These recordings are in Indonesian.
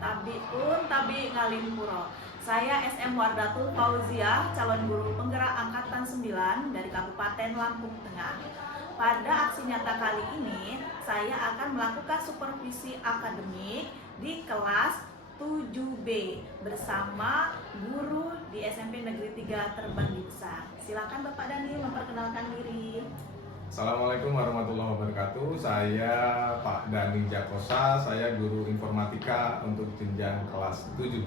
Tabi Ngalimpuro. Saya SM Wardatul Fauziah, calon guru penggerak angkatan 9 dari Kabupaten Lampung Tengah. Pada aksi nyata kali ini, saya akan melakukan supervisi akademik di kelas 7B bersama guru di SMP Negeri 3 Terbanggi Besar. Silakan Bapak Dani memperkenalkan diri. Assalamualaikum warahmatullahi wabarakatuh. Saya Pak Dani Jakosa, saya guru informatika untuk jenjang kelas 7.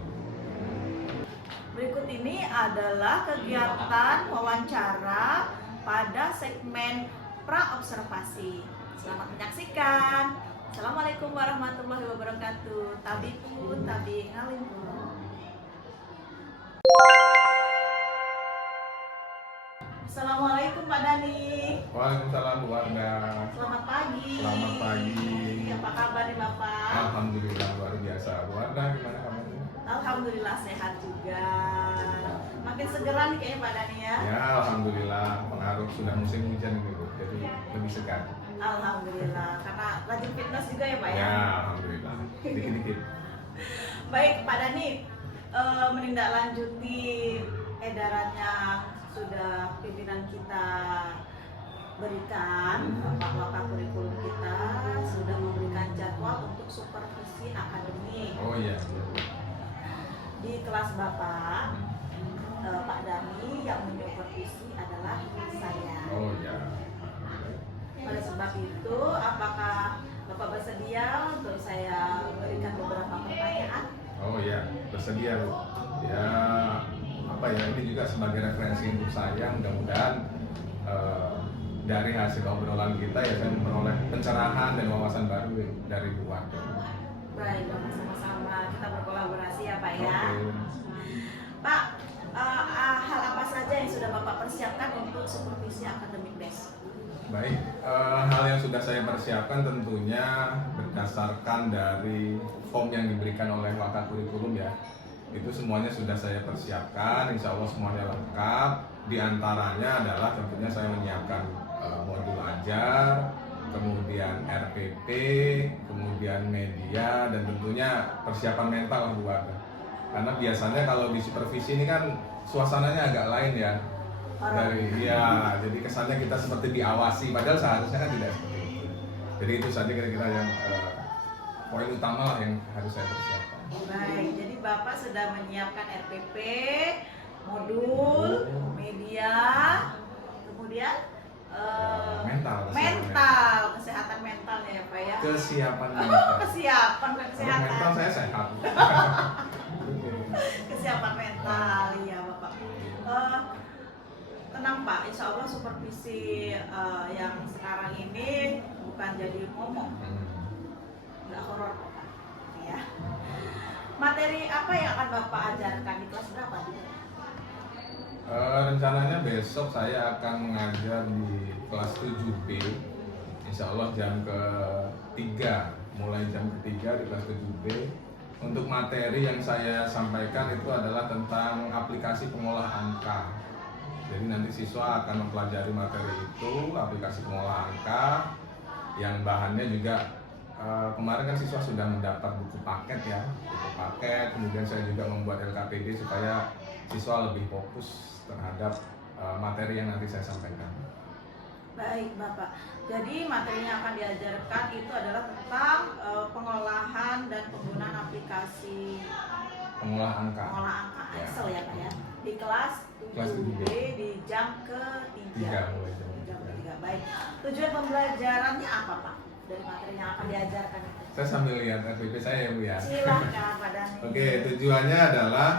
Berikut ini adalah kegiatan wawancara pada segmen pra-observasi. Selamat menyaksikan. Assalamualaikum warahmatullahi wabarakatuh. Tabi Ngalimpuro. Assalamualaikum Pak Dani. Waalaikumsalam Bu Warda. Selamat pagi. Selamat pagi. Apa kabar nih Bapak? Alhamdulillah luar biasa. Bu Warda gimana kabarnya? Alhamdulillah sehat juga. Makin segeran nih kayaknya Pak Dani ya. Ya alhamdulillah, pengaruh sudah musim hujan ini Bu, jadi lebih segar. Alhamdulillah, karena rajin fitness juga ya Pak ya. Ya alhamdulillah, dikit-dikit. Baik Pak Dani, menindaklanjuti edaran yang sudah pimpinan kita berikan, Bapak kurikulum kita sudah memberikan jadwal untuk supervisi akademik. Oh iya. Di kelas Bapak, Pak Dani yang menyupervisi adalah saya. Oh iya. Oleh sebab itu, apakah Bapak bersedia untuk saya berikan beberapa pertanyaan? Oh iya, bersedia Bu. Ya apa ya, ini juga sebagai referensi untuk saya, mudah-mudahan dari hasil obrolan kita ya saya memperoleh pencerahan dan wawasan baru dari Bu Warda. Baik, Bapak, sama-sama kita berkolaborasi ya Pak ya. Oke. Pak, hal apa saja yang sudah Bapak persiapkan untuk supervisi akademik BES? Baik, hal yang sudah saya persiapkan tentunya berdasarkan dari form yang diberikan oleh Wakat Kurikulum ya. Itu semuanya sudah saya persiapkan, insya Allah semuanya lengkap. Di antaranya adalah tentunya saya menyiapkan modul ajar, kemudian RPP, kemudian media, dan tentunya persiapan mental Bu Warda. Karena biasanya kalau di supervisi ini kan suasananya agak lain ya. Jadi kesannya kita seperti diawasi, padahal seharusnya kan tidak seperti itu. Jadi itu saja kira-kira yang poin utama lah yang harus saya persiapkan. Baik, jadi Bapak sudah menyiapkan RPP, modul, media, kemudian mental, kesehatan mentalnya ya Pak ya. Kesiapan mental. Kesiapan Kalau kesehatan. mental saya sehat. Kesiapan mental ya Bapak. Tenang Pak, insya Allah supervisi yang sekarang ini bukan jadi ngomong, nggak horor Pak ya. Materi apa yang akan Bapak ajarkan di kelas berapa? Rencananya besok saya akan mengajar di kelas 7B, insya Allah jam ke-3, mulai jam ke-3 di kelas 7B. Untuk materi yang saya sampaikan itu adalah tentang aplikasi pengolah angka. Jadi nanti siswa akan mempelajari materi itu, aplikasi pengolah angka, yang bahannya juga kemarin kan siswa sudah mendapat buku paket ya, kemudian saya juga membuat LKPD supaya siswa lebih fokus terhadap materi yang nanti saya sampaikan. Baik Bapak, jadi materi yang akan diajarkan itu adalah tentang pengolahan dan penggunaan aplikasi Pengolah angka ya. Excel ya Pak ya, di kelas 7B di jam ke-3. Mulai jam ke-3. Baik, tujuan pembelajarannya apa Pak dari materi yang akan diajarkan itu? Saya sambil lihat RPP saya ya Bu ya. Silakan Pak Dani. Oke, tujuannya adalah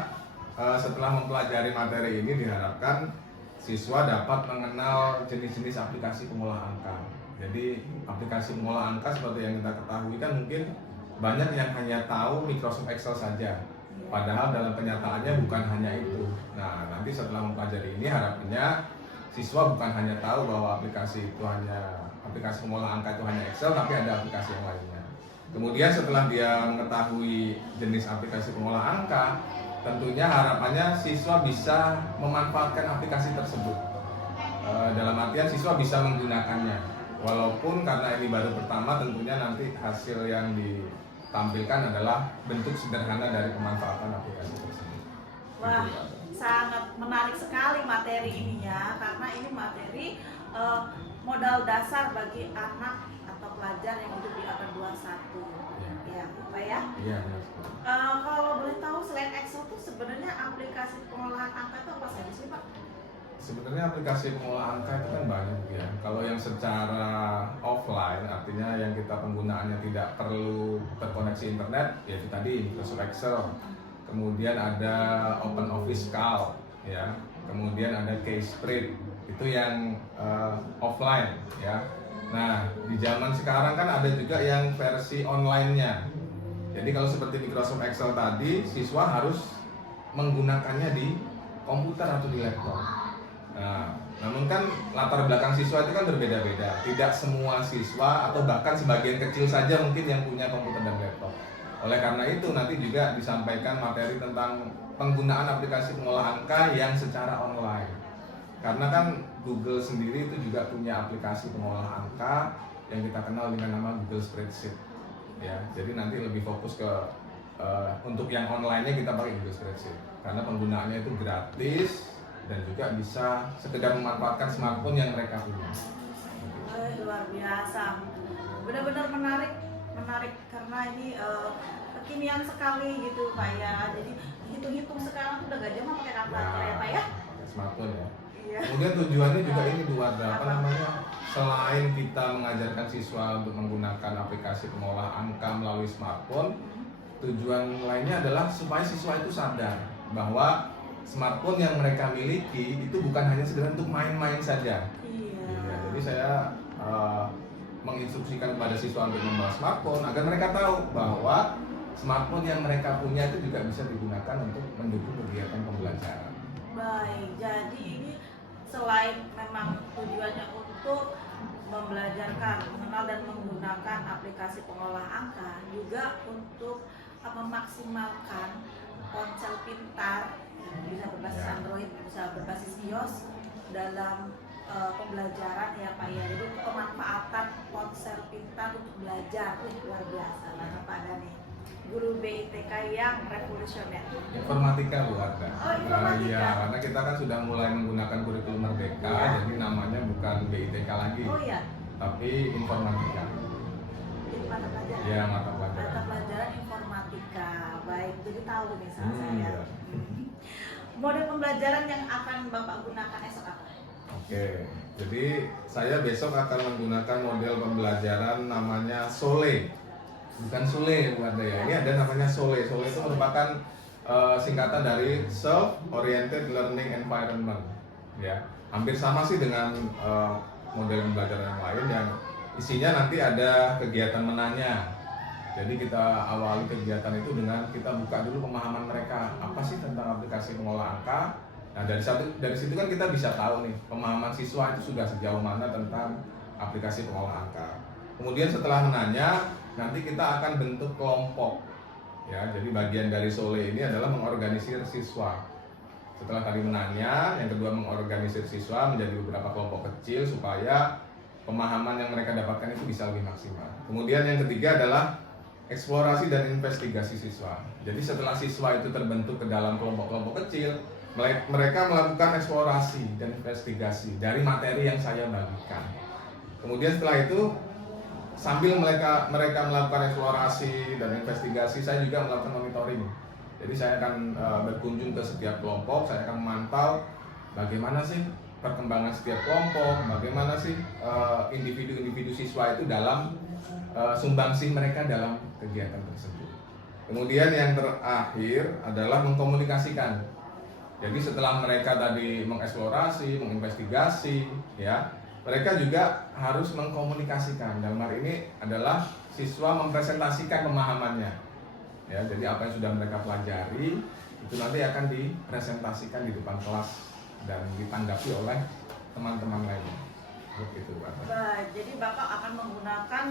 setelah mempelajari materi ini diharapkan siswa dapat mengenal jenis-jenis aplikasi pengolah angka. Jadi aplikasi pengolah angka seperti yang kita ketahui kan mungkin banyak yang hanya tahu Microsoft Excel saja. Padahal dalam kenyataannya bukan hanya itu. Nah, nanti setelah mempelajari ini harapannya siswa bukan hanya tahu bahwa aplikasi pengolah angka itu hanya Excel, tapi ada aplikasi yang lainnya. Kemudian setelah dia mengetahui jenis aplikasi pengolah angka, tentunya harapannya siswa bisa memanfaatkan aplikasi tersebut. Dalam artian siswa bisa menggunakannya. Walaupun karena ini baru pertama, tentunya nanti hasil yang tampilkan adalah bentuk sederhana dari pemanfaatan aplikasi tersebut. Wah, Gitu, Pak. sangat menarik sekali materi ininya karena ini materi modal dasar bagi anak atau pelajar yang hidup di abad 21. Ya, Pak ya. Iya, benar sekali. Kalau boleh tahu selain Excel tuh sebenarnya aplikasi pengolahan angka itu apa saja sih, Pak? Sebenarnya aplikasi pengolah angka itu kan banyak ya. Kalau yang secara offline, artinya yang kita penggunaannya tidak perlu terkoneksi internet, yaitu tadi Microsoft Excel. Kemudian ada Open Office Calc, ya. Kemudian ada K-Spread, itu yang offline, ya. Nah, di zaman sekarang kan ada juga yang versi online-nya. Jadi kalau seperti Microsoft Excel tadi, siswa harus menggunakannya di komputer atau di laptop. Nah, namun kan latar belakang siswa itu kan berbeda-beda. Tidak semua siswa atau bahkan sebagian kecil saja mungkin yang punya komputer dan laptop. Oleh karena itu nanti juga disampaikan materi tentang penggunaan aplikasi pengolah angka yang secara online. Karena kan Google sendiri itu juga punya aplikasi pengolah angka yang kita kenal dengan nama Google Spreadsheet. Ya, jadi nanti lebih fokus ke untuk yang online-nya kita pakai Google Spreadsheet. Karena penggunaannya itu gratis dan juga bisa sekedar memanfaatkan smartphone yang mereka punya. Luar biasa, benar-benar menarik karena ini kekinian sekali gitu Pak ya. Jadi hitung-hitung sekarang tuh udah gak zaman pakai kalkulator ya Pak ya. Smartphone ya. Iya. Kemudian tujuannya juga ini buat apa namanya? Selain kita mengajarkan siswa untuk menggunakan aplikasi pengolah angka melalui smartphone, tujuan lainnya adalah supaya siswa itu sadar bahwa smartphone yang mereka miliki itu bukan hanya sekedar untuk main-main saja. Iya. Ya, jadi saya menginstruksikan kepada siswa untuk membawa smartphone agar mereka tahu bahwa smartphone yang mereka punya itu juga bisa digunakan untuk mendukung kegiatan pembelajaran. Baik, jadi ini selain memang tujuannya untuk membelajarkan, mengenal dan menggunakan aplikasi pengolah angka, juga untuk memaksimalkan ponsel pintar, bisa berbasis Android, bisa berbasis iOS dalam pembelajaran ya Pak ya. Jadi untuk pemanfaatan ponsel pintar untuk belajar, luar biasa banget Pak Dani. Guru BITK yang revolusioner. Informatika Bu Arda. Oh, informatika. Iya, karena kita kan sudah mulai menggunakan kurikulum Merdeka, jadi namanya bukan BITK lagi, Oh iya, tapi informatika. jadi mata pelajaran. Ya, mata pelajaran. Mata pelajaran informatika. Baik, jadi tahu nih saya. Iya. Model pembelajaran yang akan Bapak gunakan esok apa? Oke, jadi saya besok akan menggunakan model pembelajaran namanya SOLE. Bukan SOLE Bu Arda ya. Ini ada namanya SOLE. SOLE itu merupakan singkatan dari Self Oriented Learning Environment. Ya, hampir sama sih dengan model pembelajaran yang lain yang isinya nanti ada kegiatan menanya. Jadi kita awali kegiatan itu dengan kita buka dulu pemahaman mereka apa sih tentang aplikasi pengolah angka. Nah dari situ kan kita bisa tahu nih pemahaman siswa itu sudah sejauh mana tentang aplikasi pengolah angka. Kemudian setelah menanya nanti kita akan bentuk kelompok. Ya, jadi bagian dari SOLE ini adalah mengorganisir siswa. Setelah tadi menanya, yang kedua mengorganisir siswa menjadi beberapa kelompok kecil supaya pemahaman yang mereka dapatkan itu bisa lebih maksimal. Kemudian yang ketiga adalah eksplorasi dan investigasi siswa. Jadi setelah siswa itu terbentuk ke dalam kelompok-kelompok kecil, mereka melakukan eksplorasi dan investigasi dari materi yang saya bagikan. Kemudian setelah itu sambil mereka melakukan eksplorasi dan investigasi, saya juga melakukan monitoring. Jadi saya akan berkunjung ke setiap kelompok, saya akan memantau bagaimana sih perkembangan setiap kelompok, bagaimana sih individu-individu siswa itu dalam sumbangsih mereka dalam kegiatan tersebut. Kemudian yang terakhir adalah mengkomunikasikan. Jadi setelah mereka tadi mengeksplorasi, menginvestigasi, ya, mereka juga harus mengkomunikasikan. Dalam hal ini adalah siswa mempresentasikan pemahamannya. Ya, jadi apa yang sudah mereka pelajari itu nanti akan dipresentasikan di depan kelas dan ditanggapi oleh teman-teman lainnya. Begitu, Pak. Baik, jadi Bapak akan menggunakan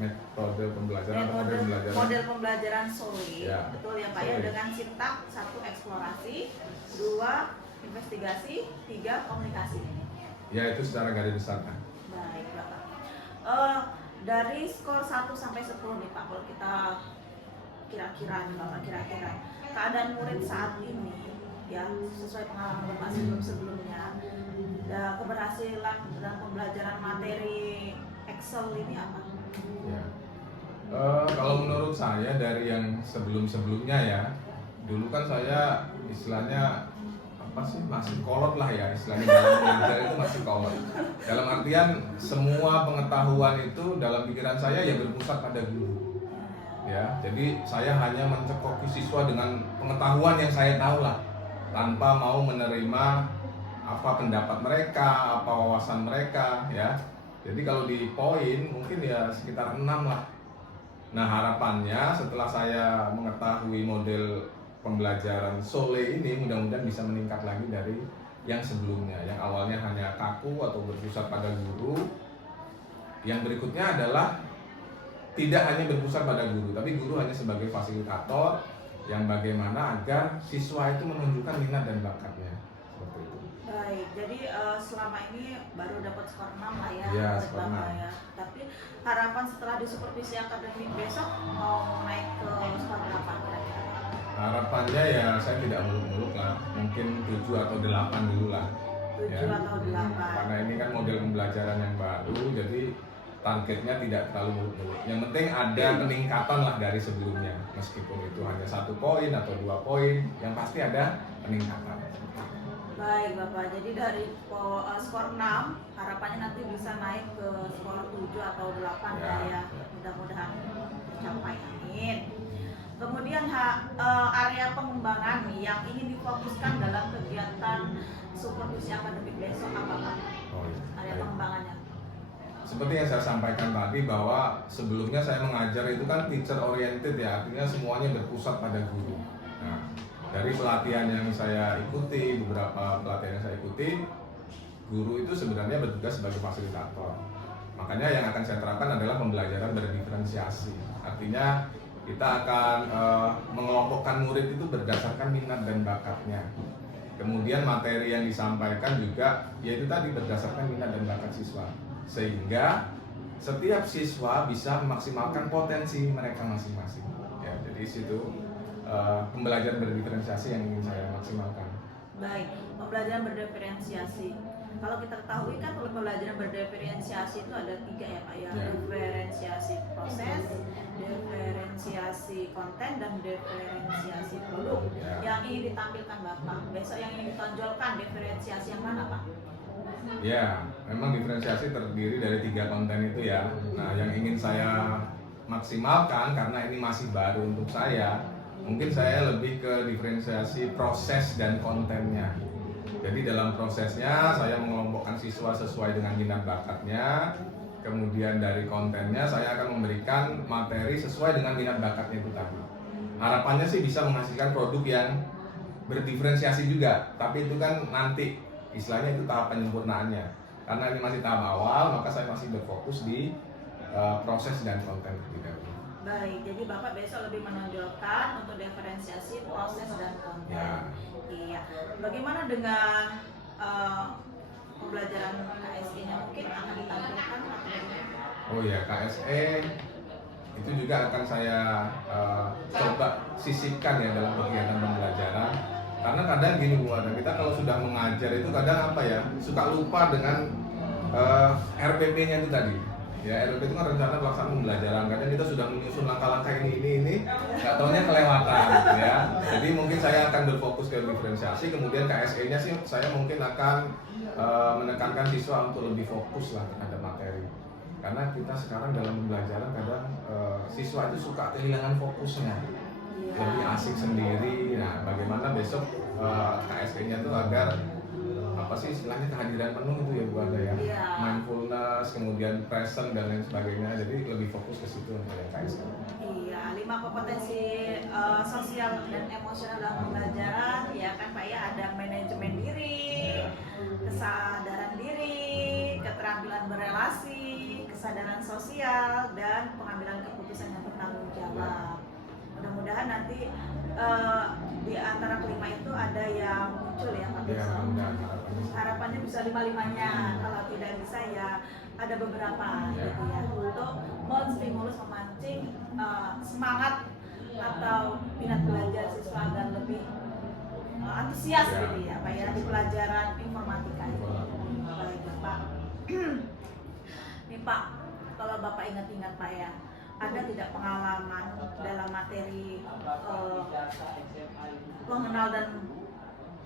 metode pembelajaran atau model pembelajaran SOLE, ya, betul ya Pak ya, dengan sintak 1 eksplorasi, 2 investigasi, 3 komunikasi. Ya, itu secara garis besar kan. Baik Bapak. Dari skor 1 sampai 10 nih Pak, kalau kita kira-kira nih Bapak, kira-kira keadaan murid saat ini ya sesuai pengalaman Bapak sebelum-sebelumnya, keberhasilan dalam pembelajaran materi Excel ini apa? Ya. Kalau menurut saya dari yang sebelum-sebelumnya ya, dulu kan saya istilahnya apa sih, masih kolot lah ya, istilahnya dalam mengajar itu masih kolot. Dalam artian semua pengetahuan itu dalam pikiran saya ya berpusat pada guru. Ya, jadi saya hanya mencekoki siswa dengan pengetahuan yang saya tahu lah, tanpa mau menerima apa pendapat mereka, apa wawasan mereka ya. Jadi kalau di poin mungkin ya sekitar 6 lah. Nah, harapannya setelah saya mengetahui model pembelajaran Sole ini, mudah-mudahan bisa meningkat lagi dari yang sebelumnya, yang awalnya hanya kaku atau berpusat pada guru. Yang berikutnya adalah tidak hanya berpusat pada guru, tapi guru hanya sebagai fasilitator yang bagaimana agar siswa itu menunjukkan minat dan bakatnya. Seperti itu. Baik, jadi selama ini baru dapat skor 6 lah ya, Ya, buat skor Bapak 6. ya. Tapi harapan setelah disupervisi akademik besok mau naik ke skor berapa kira-kira? Harapannya ya saya tidak muluk-muluk lah, mungkin 7 atau 8 dulu lah. 7 Ya. atau 8? Karena ini kan model pembelajaran yang baru, jadi targetnya tidak terlalu muluk-muluk. Yang penting ada peningkatan lah dari sebelumnya, meskipun itu hanya 1 poin atau 2 poin, yang pasti ada peningkatan. Baik Bapak, jadi dari skor 6 harapannya nanti bisa naik ke skor 7 atau 8 Ya, ya. ya. Mudah-mudahan tercapai, amin. Kemudian area pengembangan yang ingin difokuskan dalam kegiatan supervisi akademik besok apa Pak? Oh, iya. Area Baik. pengembangannya. Seperti yang saya sampaikan tadi bahwa sebelumnya saya mengajar itu kan teacher oriented ya, artinya semuanya berpusat pada guru. Nah, dari pelatihan yang saya ikuti, beberapa pelatihan yang saya ikuti, guru itu sebenarnya bertugas sebagai fasilitator. Makanya yang akan saya terapkan adalah pembelajaran berdiferensiasi. Artinya kita akan mengelompokkan murid itu berdasarkan minat dan bakatnya. Kemudian materi yang disampaikan juga yaitu tadi berdasarkan minat dan bakat siswa. Sehingga setiap siswa bisa memaksimalkan potensi mereka masing-masing. Ya, jadi situ pembelajaran berdiferensiasi yang ingin saya maksimalkan. Baik, pembelajaran berdiferensiasi. Kalau kita ketahui kan pembelajaran berdiferensiasi itu ada 3 ya Pak ya. Ya. Diferensiasi proses, diferensiasi konten, dan diferensiasi produk. Ya. Yang ingin ditampilkan Bapak, besok yang ingin ditonjolkan diferensiasi yang mana Pak? Ya, memang diferensiasi terdiri dari 3 konten itu ya. Nah, yang ingin saya maksimalkan karena ini masih baru untuk saya, mungkin saya lebih ke diferensiasi proses dan kontennya. Jadi dalam prosesnya saya mengelompokkan siswa sesuai dengan minat bakatnya. Kemudian dari kontennya saya akan memberikan materi sesuai dengan minat bakatnya itu tadi. Harapannya sih bisa menghasilkan produk yang berdiferensiasi juga, tapi itu kan nanti istilahnya itu tahap penyempurnaannya. Karena ini masih tahap awal, maka saya masih berfokus di proses dan konten terlebih dahulu. Baik, jadi Bapak besok lebih menonjolkan untuk diferensiasi proses dan konten. Ya. Iya. Bagaimana dengan pembelajaran KSE-nya mungkin akan ditampilkan atau bagaimana? Oh ya, KSE itu juga akan saya coba sisipkan ya dalam kegiatan pembelajaran. Karena kadang gini Bu, ada kita kalau sudah mengajar itu kadang apa ya, suka lupa dengan RPP-nya itu tadi. Ya, RPP itu kan rencana pelaksanaan pembelajaran. Kadang kita sudah menyusun langkah-langkah ini, nggak taunya kelewatan, gitu ya. Jadi mungkin saya akan berfokus ke diferensiasi. Kemudian KSE-nya sih saya mungkin akan menekankan siswa untuk lebih fokus lah terhadap materi. Karena kita sekarang dalam pembelajaran kadang siswa itu suka kehilangan fokusnya, lebih asik sendiri. Nah, bagaimana besok KSE-nya itu agar apa sih istilahnya kehadiran penuh itu ya Bu Ada ya, Iya. mindfulness, kemudian present dan lain sebagainya. Jadi lebih fokus ke situ untuk yang KSE. Iya, 5 kompetensi sosial dan emosional dalam pembelajaran ya kan Pak ya, ada manajemen diri, kesadaran diri, keterampilan berelasi, kesadaran sosial, dan pengambilan keputusan yang bertanggung jawab. Mudah-mudahan nanti di antara kelima itu ada yang muncul ya Pak Ya, Besok. mudah harapannya. Harapannya bisa lima-limanya, kalau tidak bisa ya ada beberapa Ya. gitu ya, untuk menstimulus, memancing semangat atau minat belajar siswa agar lebih antusias Ya. gitu ya Pak ya di pelajaran informatika itu. Baik Bapak. Nih Pak, kalau Bapak ingat-ingat Pak ya, ada tidak pengalaman dalam materi mengenal dan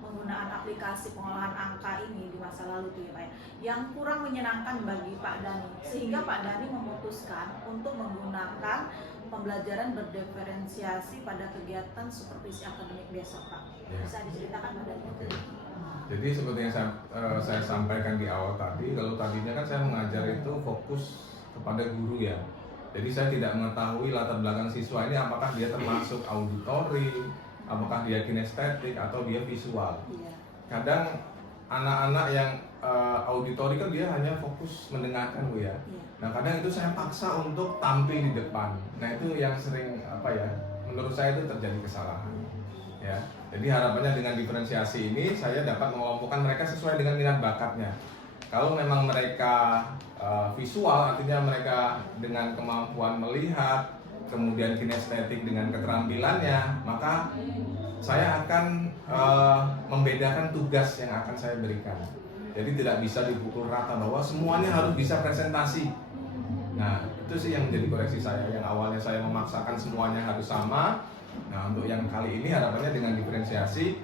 penggunaan aplikasi pengolahan angka ini di masa lalu tuh ya Pak ya, yang kurang menyenangkan bagi Pak Dhani, sehingga Pak Dhani memutuskan untuk menggunakan pembelajaran berdiferensiasi pada kegiatan supervisi akademik besok Pak. Ya. Bisa diceritakan Pak Dhani? Oke. Jadi seperti yang saya sampaikan di awal tadi, kalau tadinya kan saya mengajar itu fokus kepada guru ya. Jadi saya tidak mengetahui latar belakang siswa ini apakah dia termasuk auditori, apakah dia kinestetik atau dia visual. Iya. Kadang anak-anak yang auditori kan dia hanya fokus mendengarkan Bu ya. Iya. Nah kadang itu saya paksa untuk tampil di depan. Nah itu yang sering menurut saya itu terjadi kesalahan. Ya. Jadi harapannya dengan diferensiasi ini saya dapat mengelompokkan mereka sesuai dengan minat bakatnya. Kalau memang mereka visual, artinya mereka dengan kemampuan melihat, kemudian kinestetik dengan keterampilannya, maka saya akan membedakan tugas yang akan saya berikan. Jadi tidak bisa dipukul rata bahwa semuanya harus bisa presentasi. Nah itu sih yang menjadi koreksi saya. Yang awalnya saya memaksakan semuanya harus sama. Nah untuk yang kali ini harapannya dengan diferensiasi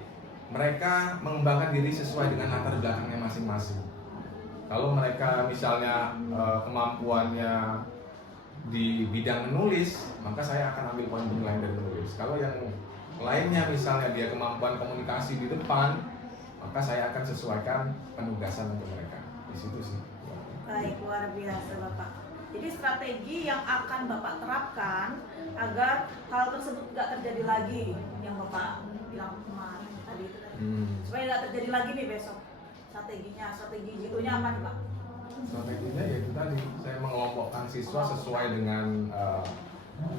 mereka mengembangkan diri sesuai dengan latar belakangnya masing-masing. Kalau mereka misalnya kemampuannya di bidang menulis, maka saya akan ambil poin penilaian dari menulis. Kalau yang lainnya misalnya dia kemampuan komunikasi di depan, maka saya akan sesuaikan penugasan untuk mereka. Di situ sih. Baik, luar biasa Bapak. Jadi strategi yang akan Bapak terapkan agar hal tersebut tidak terjadi lagi yang Bapak bilang kemarin tadi itu tadi. Supaya tidak terjadi lagi nih besok. Strategi jitunya apa nih Pak? Strateginya yaitu tadi saya mengelompokkan siswa sesuai dengan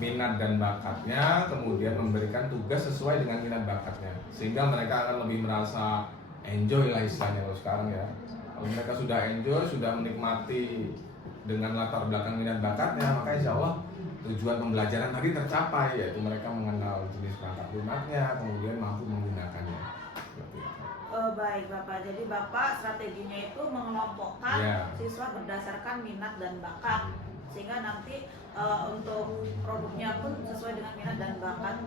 minat dan bakatnya, kemudian memberikan tugas sesuai dengan minat bakatnya, sehingga mereka akan lebih merasa enjoy lah istilahnya kalau sekarang ya. Kalau mereka sudah enjoy, sudah menikmati dengan latar belakang minat bakatnya, maka insya Allah tujuan pembelajaran tadi tercapai, yaitu mereka mengenal jenis perangkat lunaknya, kemudian mampu menggunakannya. Seperti itu. Baik Bapak, jadi Bapak strateginya itu mengelompokkan siswa berdasarkan minat dan bakat, sehingga nanti untuk produknya pun sesuai dengan minat dan bakat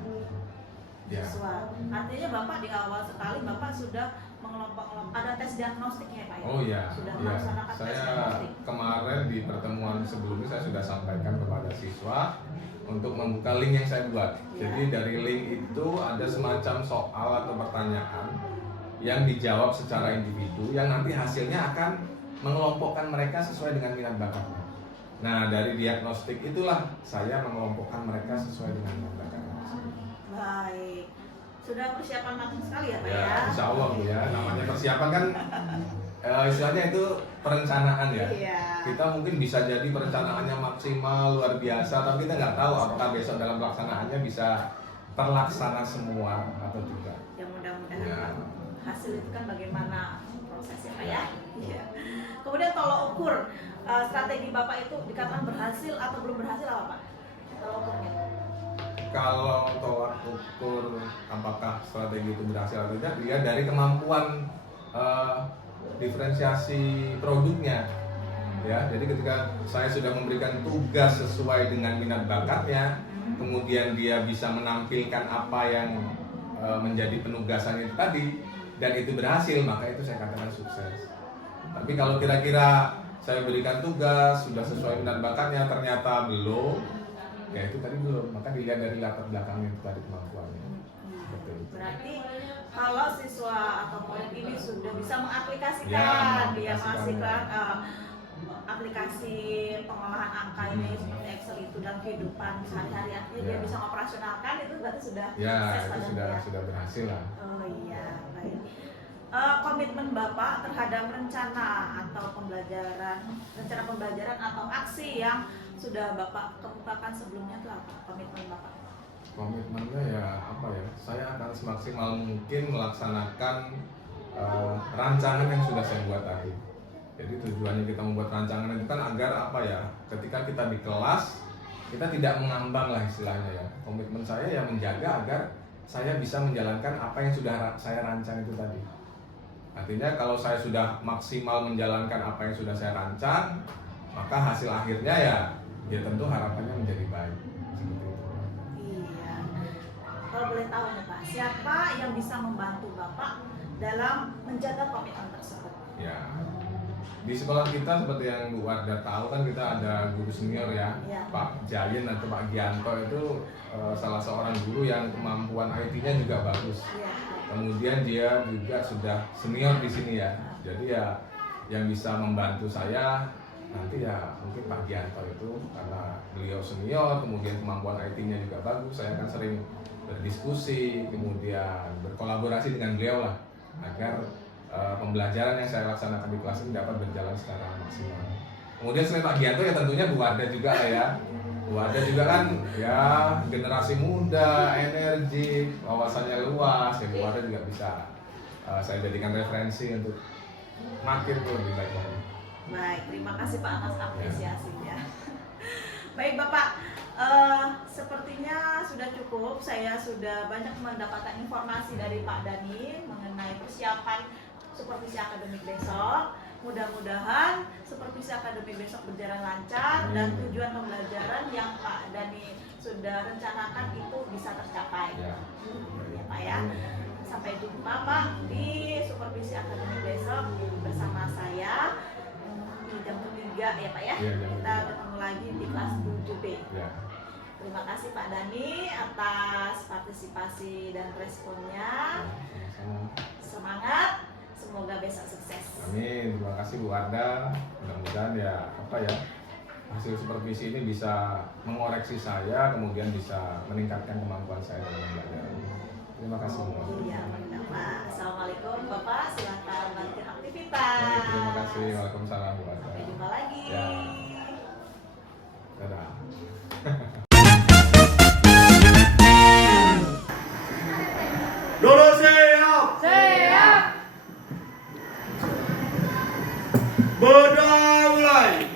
siswa. Artinya Bapak di awal sekali Bapak sudah mengelompok ada tes diagnostiknya Pak ya? Oh iya, sudah iya. melaksanakan tes Saya diagnostik. kemarin di pertemuan sebelumnya saya sudah sampaikan kepada siswa untuk membuka link yang saya buat. Jadi dari link itu ada semacam soal atau pertanyaan yang dijawab secara individu, yang nanti hasilnya akan mengelompokkan mereka sesuai dengan minat bakatnya. Nah dari diagnostik itulah saya mengelompokkan mereka sesuai dengan minat bakatnya. Baik, sudah persiapan matang sekali ya Pak ya? Ya, insya Allah Bu ya. Namanya persiapan kan istilahnya itu perencanaan ya. Iya. Kita mungkin bisa jadi perencanaannya maksimal luar biasa, tapi kita nggak tahu apakah besok dalam pelaksanaannya bisa terlaksana semua atau tidak. Ya mudah-mudahan Ya. Pak. Hasil itu kan bagaimana prosesnya Pak ya? Iya. Kemudian tolok ukur strategi Bapak itu dikatakan berhasil atau belum berhasil apa Pak? Tolok ukurnya. Kalau tolak ukur apakah strategi itu berhasil atau tidak, dia dari kemampuan diferensiasi produknya. Ya, jadi ketika saya sudah memberikan tugas sesuai dengan minat bakatnya, kemudian dia bisa menampilkan apa yang menjadi penugasannya itu tadi, dan itu berhasil, maka itu saya katakan sukses. Tapi kalau kira-kira saya berikan tugas sudah sesuai minat bakatnya ternyata belum, ya itu tadi belum, maka dilihat dari latar belakangnya itu tadi kemampuannya. Seperti itu. Berarti kalau siswa atau murid ini sudah bisa mengaplikasikan, Ya, dia mengaplikasikan. masih aplikasi pengolahan angka ini seperti Excel itu dalam kehidupan sehari-hari, artinya dia Ya. bisa mengoperasionalkan, itu berarti sudah Ya, sukses itu pada sudah dia. berhasil lah. Oh iya, baik. Komitmen Bapak terhadap rencana pembelajaran atau aksi yang sudah Bapak kemukakan sebelumnya itu apa? Komitmen Bapak? Komitmennya ya apa ya? Saya akan semaksimal mungkin melaksanakan rancangan yang sudah saya buat tadi. Jadi tujuannya kita membuat rancangan itu kan agar apa ya, ketika kita di kelas kita tidak mengambang lah istilahnya ya. Komitmen saya ya menjaga agar saya bisa menjalankan apa yang sudah saya rancang itu tadi. Artinya kalau saya sudah maksimal menjalankan apa yang sudah saya rancang, maka hasil akhirnya ya tentu harapannya menjadi baik. Seperti itu. Iya. Kalau boleh tahu nih Pak, siapa yang bisa membantu Bapak dalam menjaga komitmen tersebut? Ya. Di sekolah kita seperti yang Bu Wardah tahu kan kita ada guru senior ya, Pak Jayen atau Pak Gianto itu salah seorang guru yang kemampuan IT-nya juga bagus. Kemudian dia juga sudah senior di sini ya. Jadi ya yang bisa membantu saya nanti ya mungkin Pak Gianto itu karena beliau senior, kemudian kemampuan IT-nya juga bagus. Saya akan sering berdiskusi, kemudian berkolaborasi dengan beliau lah agar pembelajaran yang saya laksanakan di kelas ini dapat berjalan secara maksimal. Kemudian selain Pak Gianto ya tentunya Bu Wardah juga lah ya. Bu Wardah juga kan ya generasi muda, energi, wawasannya luas. Ya Bu Wardah juga bisa saya jadikan referensi untuk makin lebih baik lagi. Baik, terima kasih Pak atas apresiasinya. Baik Bapak, sepertinya sudah cukup. Saya sudah banyak mendapatkan informasi dari Pak Dhani mengenai persiapan supervisi akademik besok. Mudah-mudahan supervisi akademik besok berjalan lancar dan tujuan pembelajaran yang Pak Dhani sudah rencanakan itu bisa tercapai. Ya Pak ya. Sampai jumpa Pak di supervisi akademik besok bersama saya di jam 3 ya Pak ya. Kita ketemu lagi di kelas 7B. Terima kasih Pak Dhani atas partisipasi dan responnya. Semangat. Semoga besok sukses. Amin. Terima kasih Bu Wardah. Mudah-mudahan ya hasil supervisi ini bisa mengoreksi saya, kemudian bisa meningkatkan kemampuan saya dalam belajar. Terima kasih Bu. Iya, Pak. Assalamualaikum Bapak. Silakan lanjutkan aktivitas. Baik, terima kasih. Waalaikumsalam Bu Wardah. Sampai jumpa lagi. Ya. Dadah. Dulu siap. Siap. Berdamai.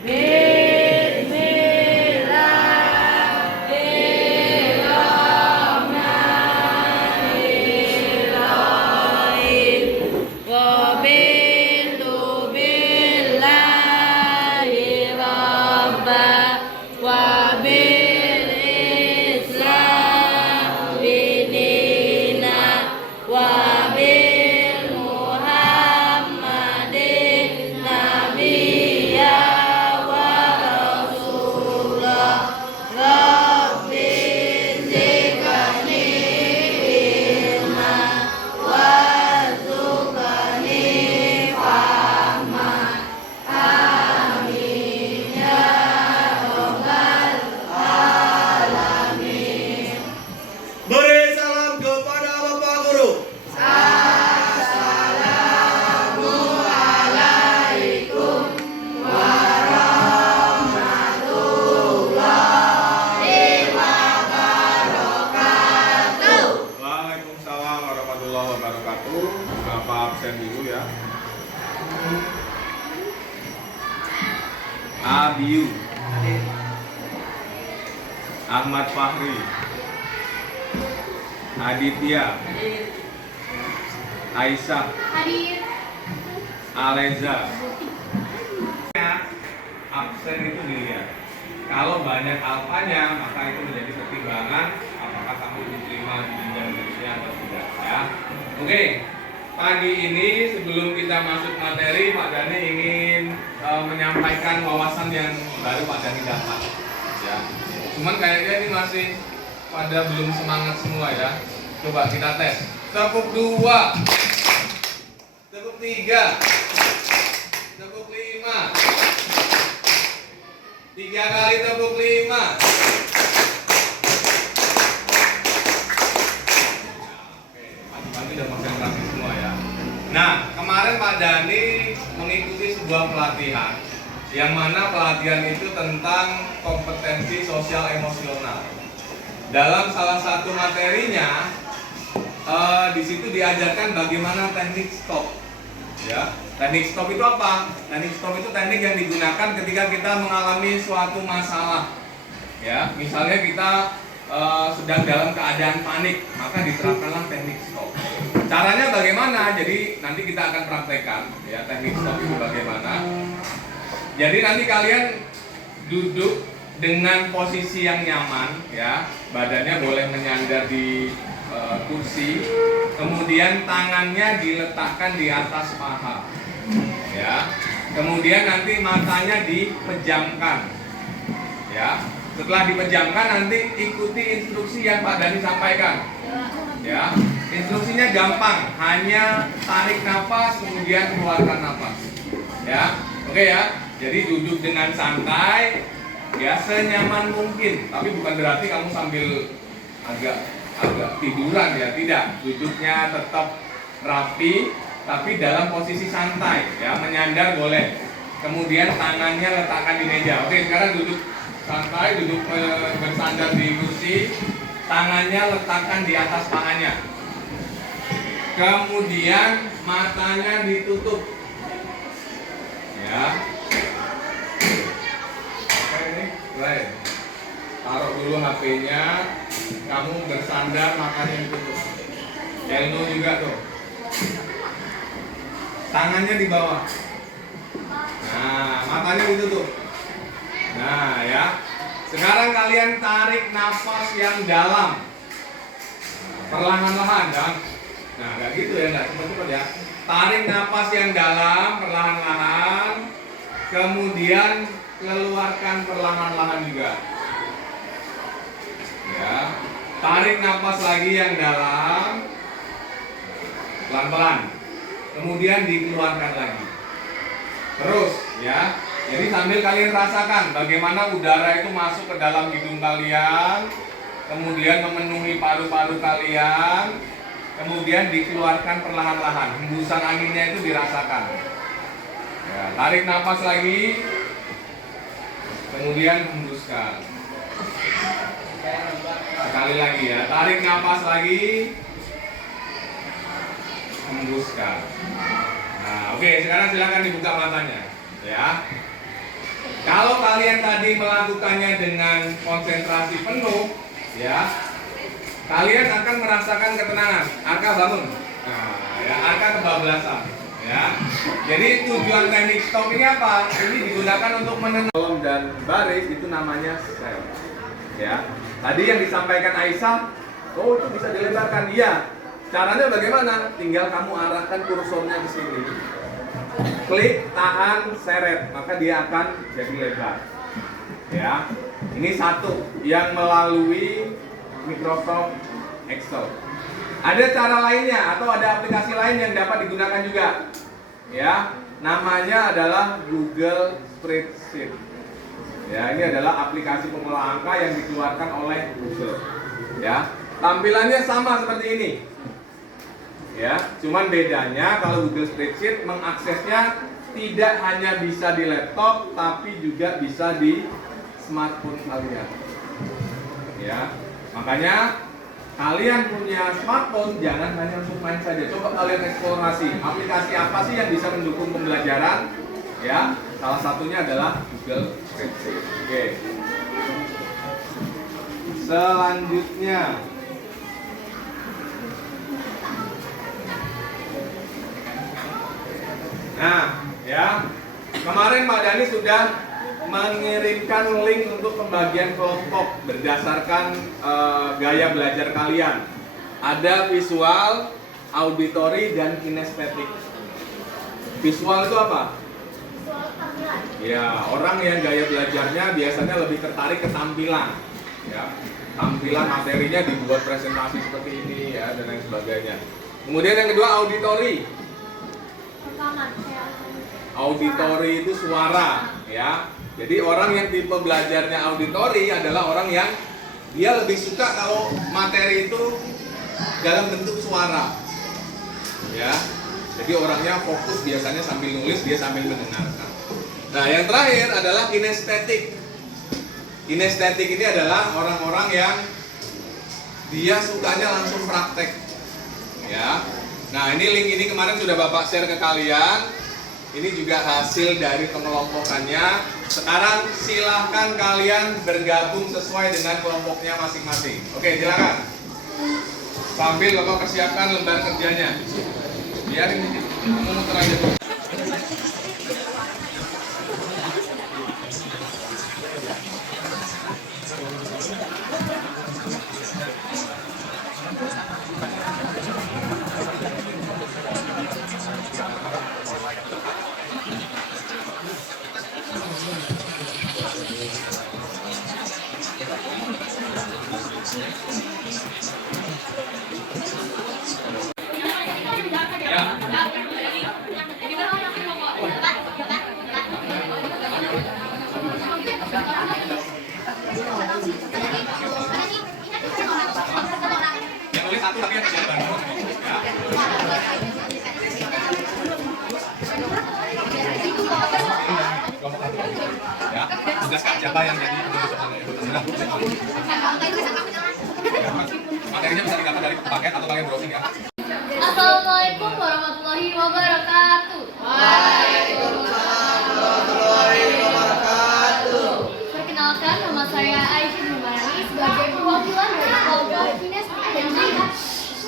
Beri salam kepada Bapak Guru. Waalaikumsalam warahmatullahi wabarakatuh. Bapak absen dulu ya. Abiu Ahmad Fahri, Aditya, Aisyah, Aleza. Absen itu dilihat. Kalau banyak alfanya, maka itu menjadi pertimbangan apakah kamu diterima di jenjang berikutnya atau tidak ya. Oke, pagi ini sebelum kita masuk materi, Pak Dhani ingin menyampaikan wawasan yang baru Pak Dhani dapat ya. Cuman kayaknya ini masih pada belum semangat semua ya. Coba kita tes. Tepuk 2, tepuk 3, tepuk 5, 3 kali tepuk 5. Pagi-pagi udah konsentrasi semua ya. Nah, kemarin Pak Dhani mengikuti sebuah pelatihan yang mana pelatihan itu tentang kompetensi sosial emosional. Dalam salah satu materinya di situ diajarkan bagaimana teknik stop. Ya, teknik stop itu apa? Teknik stop itu teknik yang digunakan ketika kita mengalami suatu masalah. Ya, misalnya kita sedang dalam keadaan panik, maka diterapkanlah teknik stop. Caranya bagaimana? Jadi nanti kita akan praktekkan ya teknik stop itu bagaimana. Jadi nanti kalian duduk dengan posisi yang nyaman ya, badannya boleh menyandar di kursi, kemudian tangannya diletakkan di atas paha ya, kemudian nanti matanya dipejamkan ya. Setelah dipejamkan nanti ikuti instruksi yang Pak Dani sampaikan ya. Instruksinya gampang, hanya tarik nafas kemudian keluarkan nafas ya. Oke ya, jadi duduk dengan santai ya, senyaman mungkin, tapi bukan berarti kamu sambil agak tiduran ya, tidak. Duduknya tetap rapi tapi dalam posisi santai ya, menyandar boleh, kemudian tangannya letakkan di meja. Oke, sekarang duduk santai, duduk bersandar di kursi, tangannya letakkan di atas pahanya, kemudian matanya ditutup ya. Oke, ini mulai. Taruh dulu HP-nya, kamu bersandar, matanya ditutup. Elno juga tuh, tangannya di bawah. Nah, matanya ditutup. Nah ya, sekarang kalian tarik nafas yang dalam, perlahan-lahan kan? Nah, nggak gitu ya, nggak cepet-cepet ya. Tarik nafas yang dalam, perlahan-lahan, kemudian keluarkan perlahan-lahan juga. Ya, tarik nafas lagi yang dalam, pelan-pelan, kemudian dikeluarkan lagi. Terus ya. Jadi sambil kalian rasakan bagaimana udara itu masuk ke dalam hidung kalian, kemudian memenuhi paru-paru kalian, kemudian dikeluarkan perlahan-lahan. Hembusan anginnya itu dirasakan. Ya, tarik nafas lagi, kemudian hembuskan. Sekali lagi ya, tarik nafas lagi, hembuskan. Nah, oke, sekarang silakan dibuka matanya, ya. Kalau kalian tadi melakukannya dengan konsentrasi penuh, ya, kalian akan merasakan ketenangan. Arka bangun. Nah, ya, Arka kebablasan, ya. Jadi tujuan teknik stop ini apa? Ini digunakan untuk menenangkan kolom dan baris, itu namanya sel. Ya. Tadi yang disampaikan Aisyah, oh itu bisa dilebarkan. Iya. Caranya bagaimana? Tinggal kamu arahkan kursornya ke sini. Klik, tahan, seret, maka dia akan jadi lebar. Ya, ini satu yang melalui Microsoft Excel. Ada cara lainnya atau ada aplikasi lain yang dapat digunakan juga. Ya, namanya adalah Google Spreadsheet. Ya, ini adalah aplikasi pengolah angka yang dikeluarkan oleh Google. Ya, tampilannya sama seperti ini. Ya, cuman bedanya kalau Google Spreadsheet mengaksesnya tidak hanya bisa di laptop, tapi juga bisa di smartphone kalian. Ya, makanya kalian punya smartphone jangan hanya untuk main saja. Coba kalian eksplorasi aplikasi apa sih yang bisa mendukung pembelajaran. Ya, salah satunya adalah Google Spreadsheet. Oke. Selanjutnya. Nah, ya, kemarin Pak Dani sudah mengirimkan link untuk pembagian kelompok berdasarkan gaya belajar kalian. Ada visual, auditory, dan kinestetik. Visual itu apa? Ya, orang yang gaya belajarnya biasanya lebih tertarik ke tampilan. Ya, tampilan materinya dibuat presentasi seperti ini ya, dan lain sebagainya. Kemudian yang kedua auditory. Auditory itu suara, ya. Jadi orang yang tipe belajarnya auditory adalah orang yang dia lebih suka kalau materi itu dalam bentuk suara, ya. Jadi orangnya fokus biasanya sambil nulis, dia sambil mendengarkan. Nah, yang terakhir adalah kinestetik. Kinestetik ini adalah orang-orang yang dia sukanya langsung praktek, ya. Nah, ini link ini kemarin sudah Bapak share ke kalian. Ini juga hasil dari pengelompokannya. Sekarang silahkan kalian bergabung sesuai dengan kelompoknya masing-masing. Oke, silakan. Sambil Bapak persiapkan lembar kerjanya. Biar ini kamu muter aja tuh. Yang tulis satu tapi yang tidak bantu. Ya, tugaskan siapa yang jadi materinya bisa didapat dari paket atau paket browsing ya. Assalamualaikum warahmatullahi wabarakatuh. Waalaikumsalam warahmatullahi wabarakatuh. Perkenalkan, nama saya Aisyah Numarani sebagai perwakilan dari kelompok kinestetik dan melihat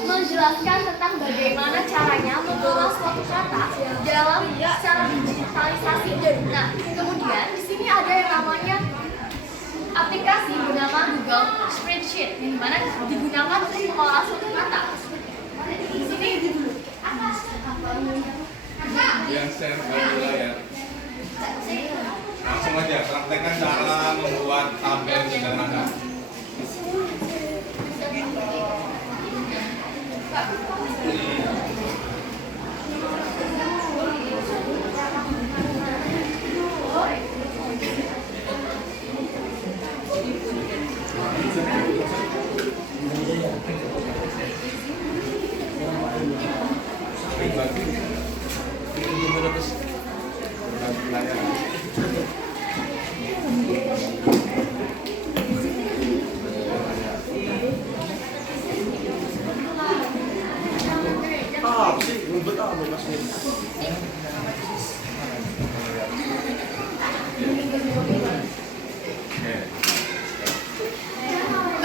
menjelaskan tentang bagaimana caranya mengolah suatu kata dalam secara digitalisasi. Nah, kemudian di sini ada yang namanya aplikasi bernama Google Spreadsheet yang dimana digunakan untuk mengolah suatu kata. Di sini Yang share ke layar. Langsung aja praktekkan cara membuat tabel sederhana.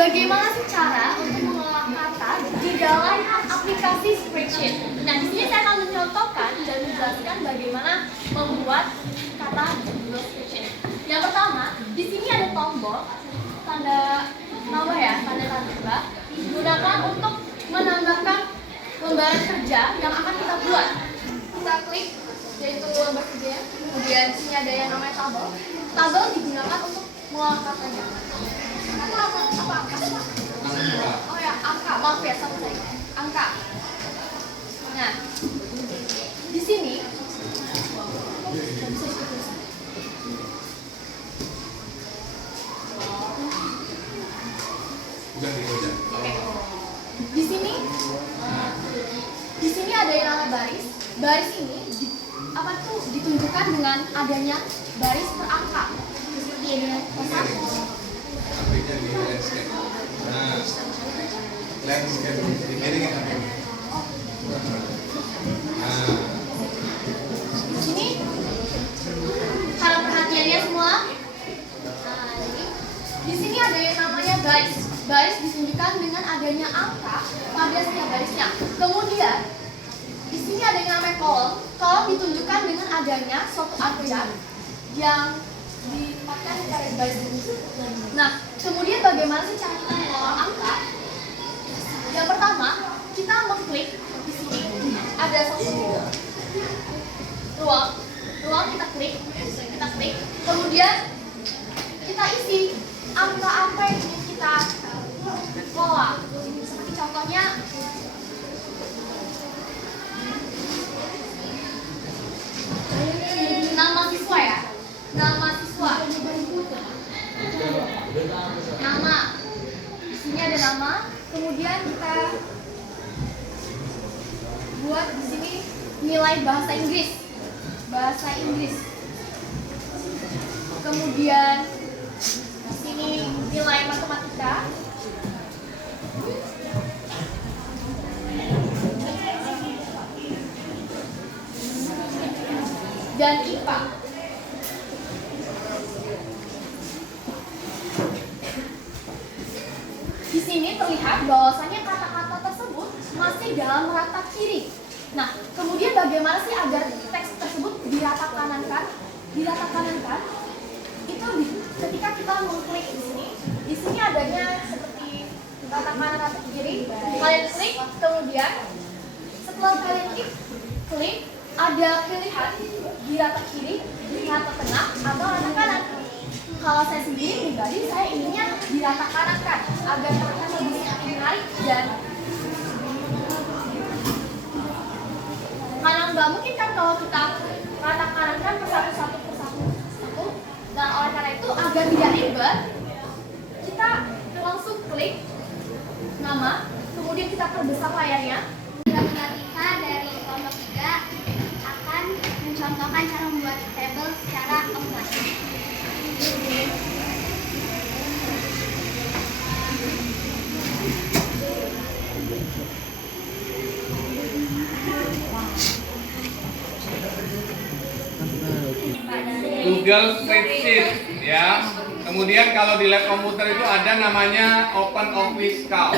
bagaimana sih cara untuk mengolah kata di dalam aplikasi spreadsheet. Nah, di sini saya akan mencontohkan dan menjelaskan bagaimana membuat kata di Google Spreadsheet. Yang pertama, di sini ada tombol tanda tambah ya, tanda tambah digunakan untuk menambahkan lembaran kerja yang akan kita buat. Kita klik yaitu lembar kerja, kemudian di sini ada yang namanya tabel. Tabel digunakan untuk mengolah katanya. Apa angka? Oh ya, angka. Maaf ya, sama saya. Angka. Nah, di sini di sini ada yang namanya baris. Baris ini ditunjukkan dengan adanya baris per angka. Seperti ini, Artinya di landscape. Nah, landscape dimiringin sampai ini. Nah, di sini harap perhatiannya semua. Nah, di sini ada yang namanya baris. Baris ditunjukkan dengan adanya angka pada setiap barisnya. Kemudian di sini ada yang namanya kolom. Kolom ditunjukkan dengan adanya suatu area yang ditempatkan di garis baris ini. Nah, kemudian bagaimana sih cara kita mengolah angka? Yang pertama, kita mengklik di sini. Ada satu ruang kita klik, kemudian kita isi angka apa yang ingin kita olah. Seperti contohnya nama siswa ya, nama siswa. Nama. Di sini ada nama. Kemudian kita buat di sini nilai bahasa Inggris. Bahasa Inggris. Kemudian di sini nilai matematika. dan IPA. Di sini terlihat bahwasanya kata-kata tersebut masih dalam rata kiri. Nah, kemudian bagaimana sih agar teks tersebut dirata kanankan? Dirata kanankan itu ketika kita mengklik di sini adanya seperti rata kanan rata kiri. Kalian klik, kemudian setelah kalian klik ada pilihan di rata kiri, di rata tengah, atau rata kanan. Kalau saya sendiri pribadi, saya inginnya di rata kanan kan, agar terlihat lebih menarik dan karena nggak mungkin kan kalau kita rata kanan kan persatu. Dan oleh karena itu agar tidak ribet, kita langsung klik nama, kemudian kita perbesar layarnya. Matematika dari kelompok 3 akan mencontohkan cara membuat tabel secara offline. Google Spreadsheet ya. Kemudian kalau di lab komputer itu ada namanya Open Office Calc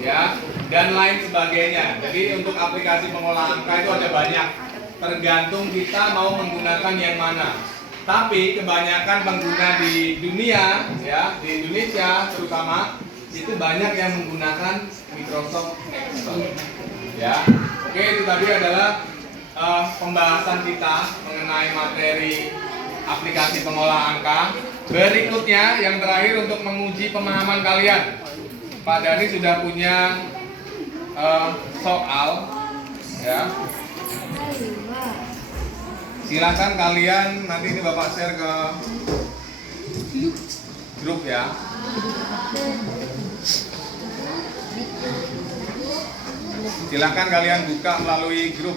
ya, dan lain sebagainya. Jadi untuk aplikasi pengolah angka itu ada banyak, tergantung kita mau menggunakan yang mana. Tapi kebanyakan pengguna di dunia ya, di Indonesia terutama itu banyak yang menggunakan Microsoft Excel ya. Oke, itu tadi adalah pembahasan kita mengenai materi aplikasi pengolah angka. Berikutnya yang terakhir untuk menguji pemahaman kalian, Pak Dhani sudah punya soal ya. Silakan kalian, nanti ini Bapak share ke grup ya. Silakan kalian buka melalui grup.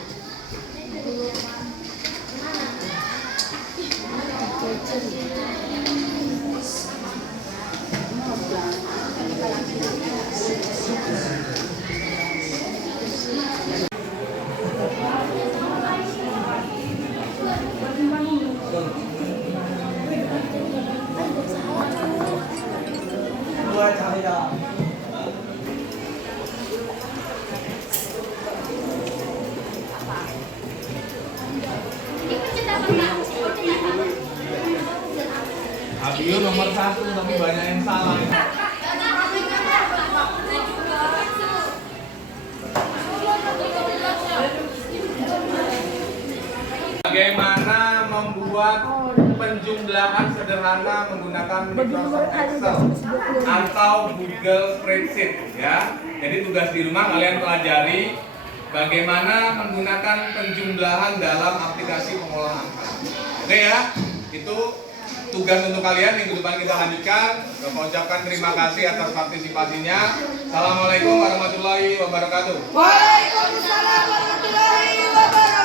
Abio nomor 1 tapi banyak yang salah. Bagaimana membuat penjumlahan sederhana menggunakan Microsoft Excel atau Google Spreadsheet ya. Jadi tugas di rumah kalian pelajari bagaimana menggunakan penjumlahan dalam aplikasi pengolahan angka. Oke ya, itu tugas untuk kalian. Minggu depan kita lanjutkan. Bapak ucapkan terima kasih atas partisipasinya. Assalamualaikum warahmatullahi wabarakatuh. Waalaikumsalam warahmatullahi wabarakatuh.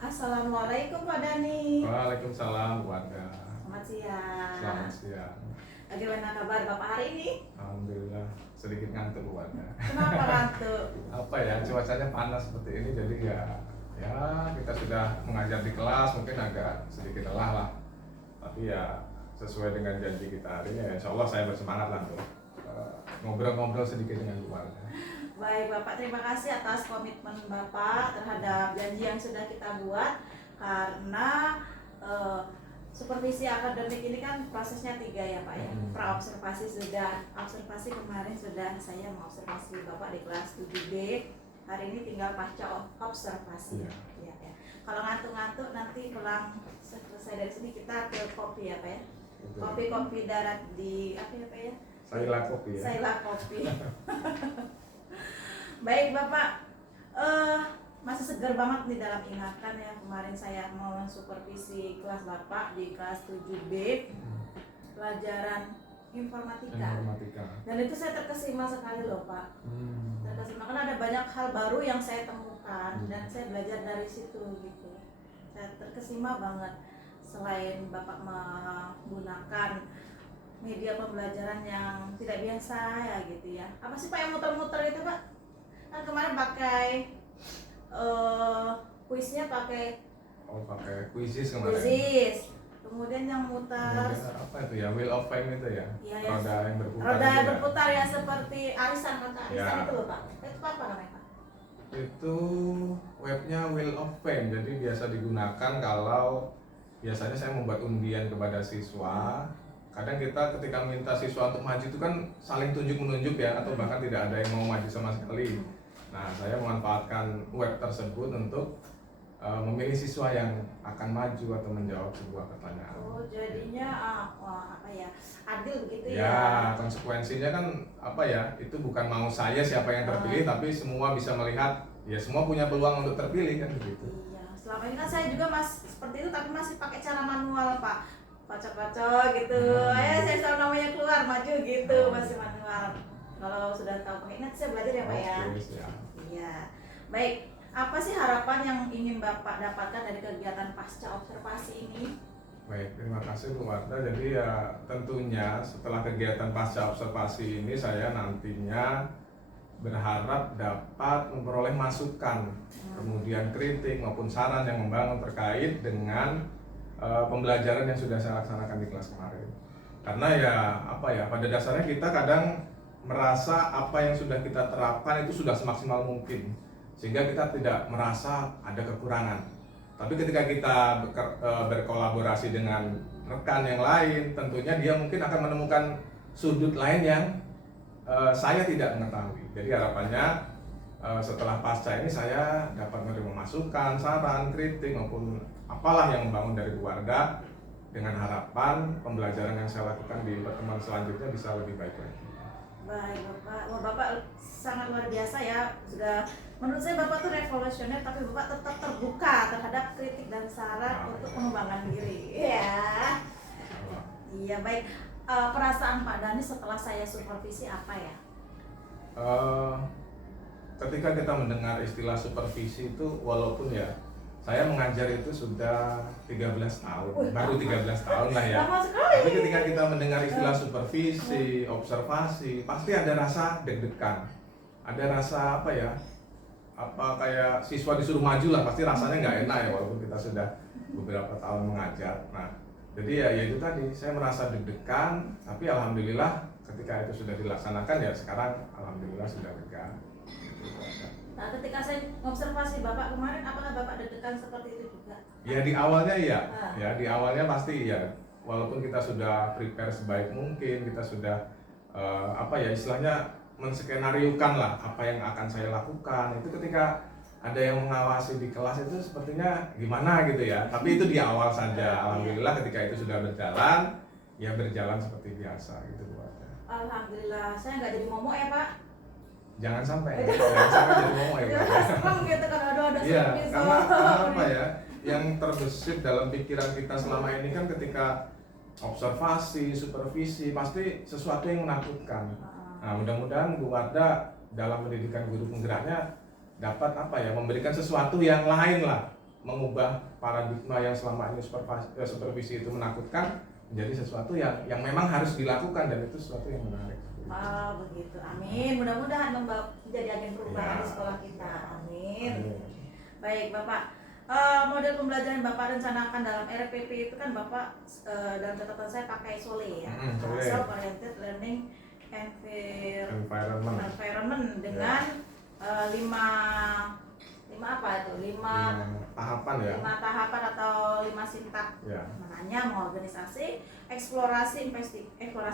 Assalamualaikum Pak Dhani. Waalaikumsalam warga. Selamat siang. Selamat siang. Bagaimana kabar Bapak hari ini? Alhamdulillah sedikit ngantuk warga. Kenapa ngantuk? Apa ya, cuacanya panas seperti ini jadi ya kita sudah mengajar di kelas mungkin agak sedikit lelah lah. Tapi ya sesuai dengan janji kita hari ini ya insya Allah saya bersemangat lah untuk ngobrol-ngobrol sedikit dengan keluarga. Baik Bapak, terima kasih atas komitmen Bapak terhadap janji yang sudah kita buat. Karena supervisi akademik ini kan prosesnya 3 ya Pak ya. Praobservasi sudah, observasi kemarin sudah saya mengobservasi Bapak di kelas 7B. Hari ini tinggal pasca observasi. Ya. Kalau ngantuk-ngantuk nanti pulang selesai dari sini kita ke kopi ya Pak ya. Kopi-kopi darat di apa ya Pak ya? Saila kopi ya. Saila kopi. Baik Bapak, masih segar banget nih dalam ingatan ya. Kemarin saya mau supervisi kelas Bapak di kelas 7B pelajaran informatika. Dan itu saya terkesima sekali loh Pak. Terkesima karena ada banyak hal baru yang saya temukan dan saya belajar dari situ gitu. Saya terkesima banget. Selain Bapak menggunakan media pembelajaran yang tidak biasa ya gitu ya. Apa sih Pak yang muter-muter itu Pak? Kan kemarin pakai kuisnya pakai pakai quizzes kemarin. quizzes. Kemudian yang muter Kemudian apa itu ya, Wheel of Fame itu ya, Iya, ya. roda yang berputar. roda itu ya. berputar ya seperti arisan kata arisan Ya. itu loh Pak. Itu apa namanya Pak? Itu webnya Wheel of Fame, jadi biasa digunakan kalau biasanya saya membuat undian kepada siswa. Kadang kita ketika minta siswa untuk maju itu kan saling tunjuk-menunjuk ya, atau bahkan tidak ada yang mau maju sama sekali. Nah, saya memanfaatkan web tersebut untuk memilih siswa yang akan maju atau menjawab sebuah pertanyaan. Oh, jadinya apa ya? Adil begitu Ya, ya. konsekuensinya kan apa ya? Itu bukan mau saya siapa yang terpilih, tapi semua bisa melihat ya semua punya peluang untuk terpilih kan begitu. Iya, selama ini kan saya juga seperti itu tapi masih pakai cara manual Pak. Baca-baca gitu. Saya selalu namanya keluar maju gitu, masih manual. Kalau sudah tahu pakai net saya belajar ya Pak ya. Oke, siap. Iya. Baik, apa sih harapan yang ingin Bapak dapatkan dari kegiatan pasca observasi ini? Baik, terima kasih Bu Marta. Jadi ya tentunya setelah kegiatan pasca observasi ini saya nantinya berharap dapat memperoleh masukan, kemudian kritik maupun saran yang membangun terkait dengan pembelajaran yang sudah saya laksanakan di kelas kemarin. Karena ya apa ya, pada dasarnya kita kadang merasa apa yang sudah kita terapkan itu sudah semaksimal mungkin, sehingga kita tidak merasa ada kekurangan. Tapi ketika kita berkolaborasi dengan rekan yang lain, tentunya dia mungkin akan menemukan sudut lain yang saya tidak mengetahui. Jadi harapannya setelah pasca ini saya dapat menerima masukan, saran, kritik maupun apalah yang membangun dari keluarga, dengan harapan pembelajaran yang saya lakukan di pertemuan selanjutnya bisa lebih baik lagi. Baik Bapak, wah Bapak sangat luar biasa ya. Sudah menurut saya Bapak tuh revolusioner tapi Bapak tetap terbuka terhadap kritik dan saran untuk pengembangan diri. Iya. Iya baik. Perasaan Pak Dhani setelah saya supervisi apa ya? Ketika kita mendengar istilah supervisi itu, walaupun ya saya mengajar itu sudah 13 tahun, baru 13 tahun lah ya. Lama sekali. Tapi ketika kita mendengar istilah supervisi, observasi, pasti ada rasa deg-degan, ada rasa apa ya, apa kayak siswa disuruh maju lah, pasti rasanya nggak enak ya walaupun kita sudah beberapa tahun mengajar. Nah, jadi ya itu tadi, saya merasa deg-degan, tapi alhamdulillah ketika itu sudah dilaksanakan ya sekarang alhamdulillah sudah lega. Nah, ketika saya observasi Bapak kemarin, apakah Bapak deg-degan seperti itu juga? Ya di awalnya iya, ya di awalnya pasti iya. Walaupun kita sudah prepare sebaik mungkin, kita sudah apa ya istilahnya menskenariokan lah apa yang akan saya lakukan. Itu ketika ada yang mengawasi di kelas itu sepertinya gimana gitu ya. Tapi itu di awal saja. Alhamdulillah ketika itu sudah berjalan, ya berjalan seperti biasa gitu Bu. Alhamdulillah, saya nggak jadi momok ya Pak. Jangan sampai jadi ngomong ya Pak. Serem gitu kan, aduh ada Iya, supervisi. karena apa ya, yang terbesit dalam pikiran kita selama ini kan ketika observasi, supervisi, pasti sesuatu yang menakutkan. Nah, mudah-mudahan Bu Warda dalam pendidikan guru penggeraknya dapat apa ya, memberikan sesuatu yang lain lah, mengubah paradigma yang selama ini supervisi itu menakutkan menjadi sesuatu yang memang harus dilakukan dan itu sesuatu yang menarik. Begitu, amin. Mudah-mudahan menjadi agen perubahan di sekolah kita, amin. Baik Bapak, model pembelajaran yang Bapak rencanakan dalam RPP itu kan Bapak dalam catatan saya pakai SOLE ya, Self Oriented Learning Environment dengan lima tahapan ya, 5 tahapan atau 5 sintak. ya. Makanya mengorganisasi, eksplorasi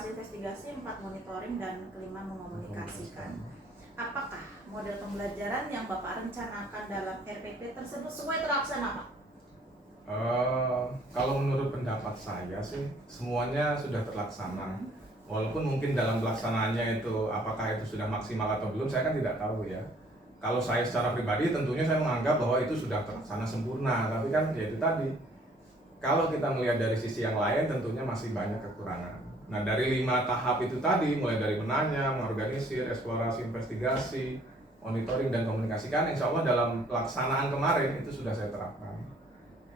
investigasi, 4 monitoring, dan kelima mengomunikasikan. Apakah model pembelajaran yang Bapak rencanakan dalam RPP tersebut semuanya terlaksana Pak? Kalau menurut pendapat saya sih semuanya sudah terlaksana. Walaupun mungkin dalam pelaksanaannya itu apakah itu sudah maksimal atau belum, saya kan tidak tahu ya. Kalau saya secara pribadi tentunya saya menganggap bahwa itu sudah terlaksana sempurna, tapi kan ya itu tadi. Kalau kita melihat dari sisi yang lain tentunya masih banyak kekurangan. Nah, dari 5 tahap itu tadi, mulai dari menanya, mengorganisir, eksplorasi, investigasi, monitoring dan komunikasikan, insya Allah dalam pelaksanaan kemarin itu sudah saya terapkan.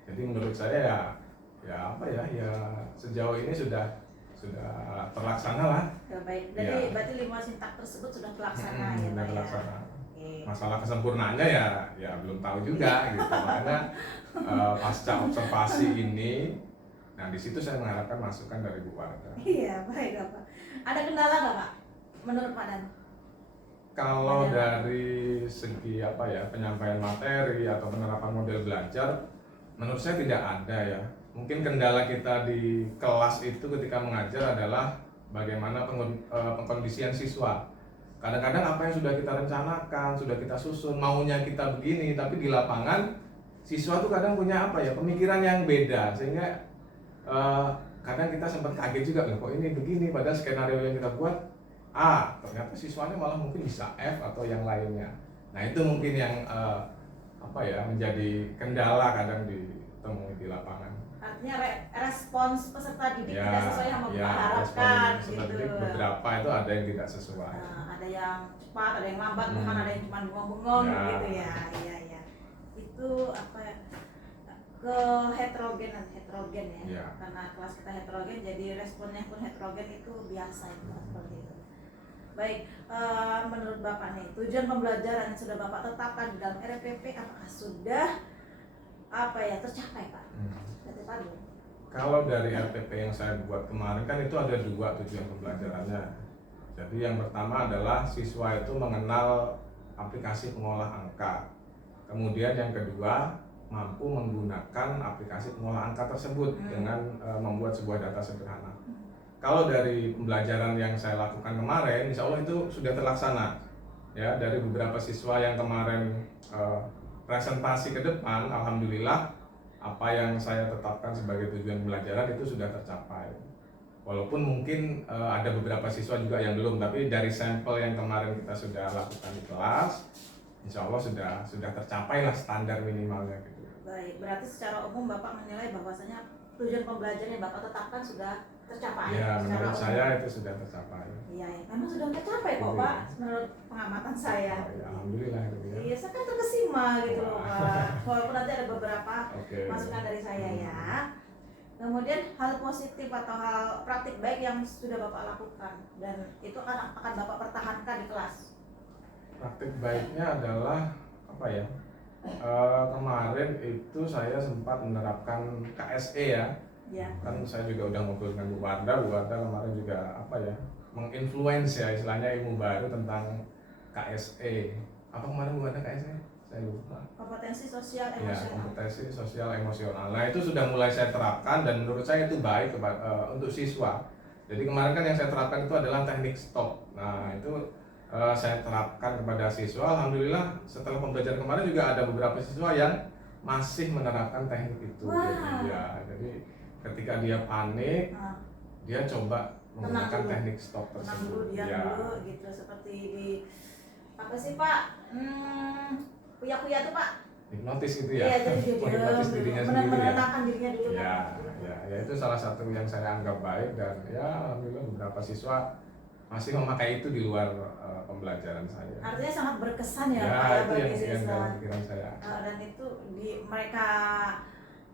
Jadi menurut saya ya sejauh ini sudah terlaksana lah. Ya, baik. Jadi berarti 5 sintak tersebut sudah terlaksana ya Pak ya. Terlaksana. Oke. Masalah kesempurnaannya ya belum tahu juga gitu. Makanya pasca observasi ini, nah di situ saya mengharapkan masukan dari Bu Wardah. Iya, baik Bapak. Ada kendala nggak Pak? Menurut Pak Dan? Kalau dari segi penyampaian materi atau penerapan model belajar, menurut saya tidak ada ya. Mungkin kendala kita di kelas itu ketika mengajar adalah bagaimana pengkondisian siswa. Kadang-kadang apa yang sudah kita rencanakan, sudah kita susun, maunya kita begini, tapi di lapangan siswa tuh kadang punya pemikiran yang beda, sehingga kadang kita sempat kaget juga, kok ini begini, padahal skenario yang kita buat A, ternyata siswanya malah mungkin bisa F atau yang lainnya. Nah itu mungkin yang menjadi kendala kadang ditemui di lapangan. Artinya respons peserta didik tidak sesuai yang Bapak harapkan gitu. Beberapa itu ada yang tidak sesuai. Nah, ada yang cepat, ada yang lambat, bahkan ada yang cuma bengong-bengong gitu ya. Iya. Itu ke heterogen ya. Karena kelas kita heterogen, jadi responnya pun heterogen, itu biasa itu seperti itu. Baik, menurut Bapak nih, tujuan pembelajaran yang sudah Bapak tetapkan di dalam RPP apakah sudah tercapai Pak? Kalau dari RPP yang saya buat kemarin kan itu ada 2 tujuan pembelajarannya. Jadi yang pertama adalah siswa itu mengenal aplikasi pengolah angka. Kemudian yang kedua, mampu menggunakan aplikasi pengolah angka tersebut dengan membuat sebuah data sederhana. Kalau dari pembelajaran yang saya lakukan kemarin, insya Allah itu sudah terlaksana. Ya, dari beberapa siswa yang kemarin presentasi ke depan, alhamdulillah apa yang saya tetapkan sebagai tujuan pembelajaran itu sudah tercapai. Walaupun mungkin ada beberapa siswa juga yang belum, tapi dari sampel yang kemarin kita sudah lakukan di kelas, insya Allah sudah tercapai lah standar minimalnya gitu. Baik, berarti secara umum Bapak menilai bahwasanya tujuan pembelajaran yang Bapak tetapkan sudah tercapai. Ya, menurut saya itu sudah tercapai. Iya, memang sudah tercapai kok Pak, menurut pengamatan saya. Ya, alhamdulillah gitu ya. Iya, saya kan terkesima gitu loh Pak. Walaupun nanti ada beberapa masukan dari saya ya. Kemudian hal positif atau hal praktik baik yang sudah Bapak lakukan dan itu akan Bapak pertahankan di kelas. Praktik baiknya adalah kemarin itu saya sempat menerapkan KSE ya. Ya. Kan saya juga udah ngobrol dengan Bu Wardah kemarin juga menginfluence ya istilahnya ilmu baru tentang KSE. Apa kemarin Bu Wardah KSE? Saya lupa. Kompetensi sosial Ya, emosional. kompetensi sosial emosional. Nah itu sudah mulai saya terapkan dan menurut saya itu baik untuk siswa. Jadi kemarin kan yang saya terapkan itu adalah teknik stop. Nah itu saya terapkan kepada siswa. Alhamdulillah setelah pembelajaran kemarin juga ada beberapa siswa yang masih menerapkan teknik itu. Jadi ketika dia panik, dia coba menggunakan teknik stop tersebut. Dulu gitu, seperti di apa sih Pak? Kuya-kuya tuh Pak. Hipnotis gitu ya. Iya, jadi dia Hipnotis dirinya sendiri ya. menenangkan dirinya dulu Ya, kan. ya itu salah satu yang saya anggap baik dan ya alhamdulillah beberapa siswa masih memakai itu di luar pembelajaran saya. Artinya sangat berkesan ya, Ya, Pak, itu bagi yang siswa. dalam pikiran saya. Dan itu mereka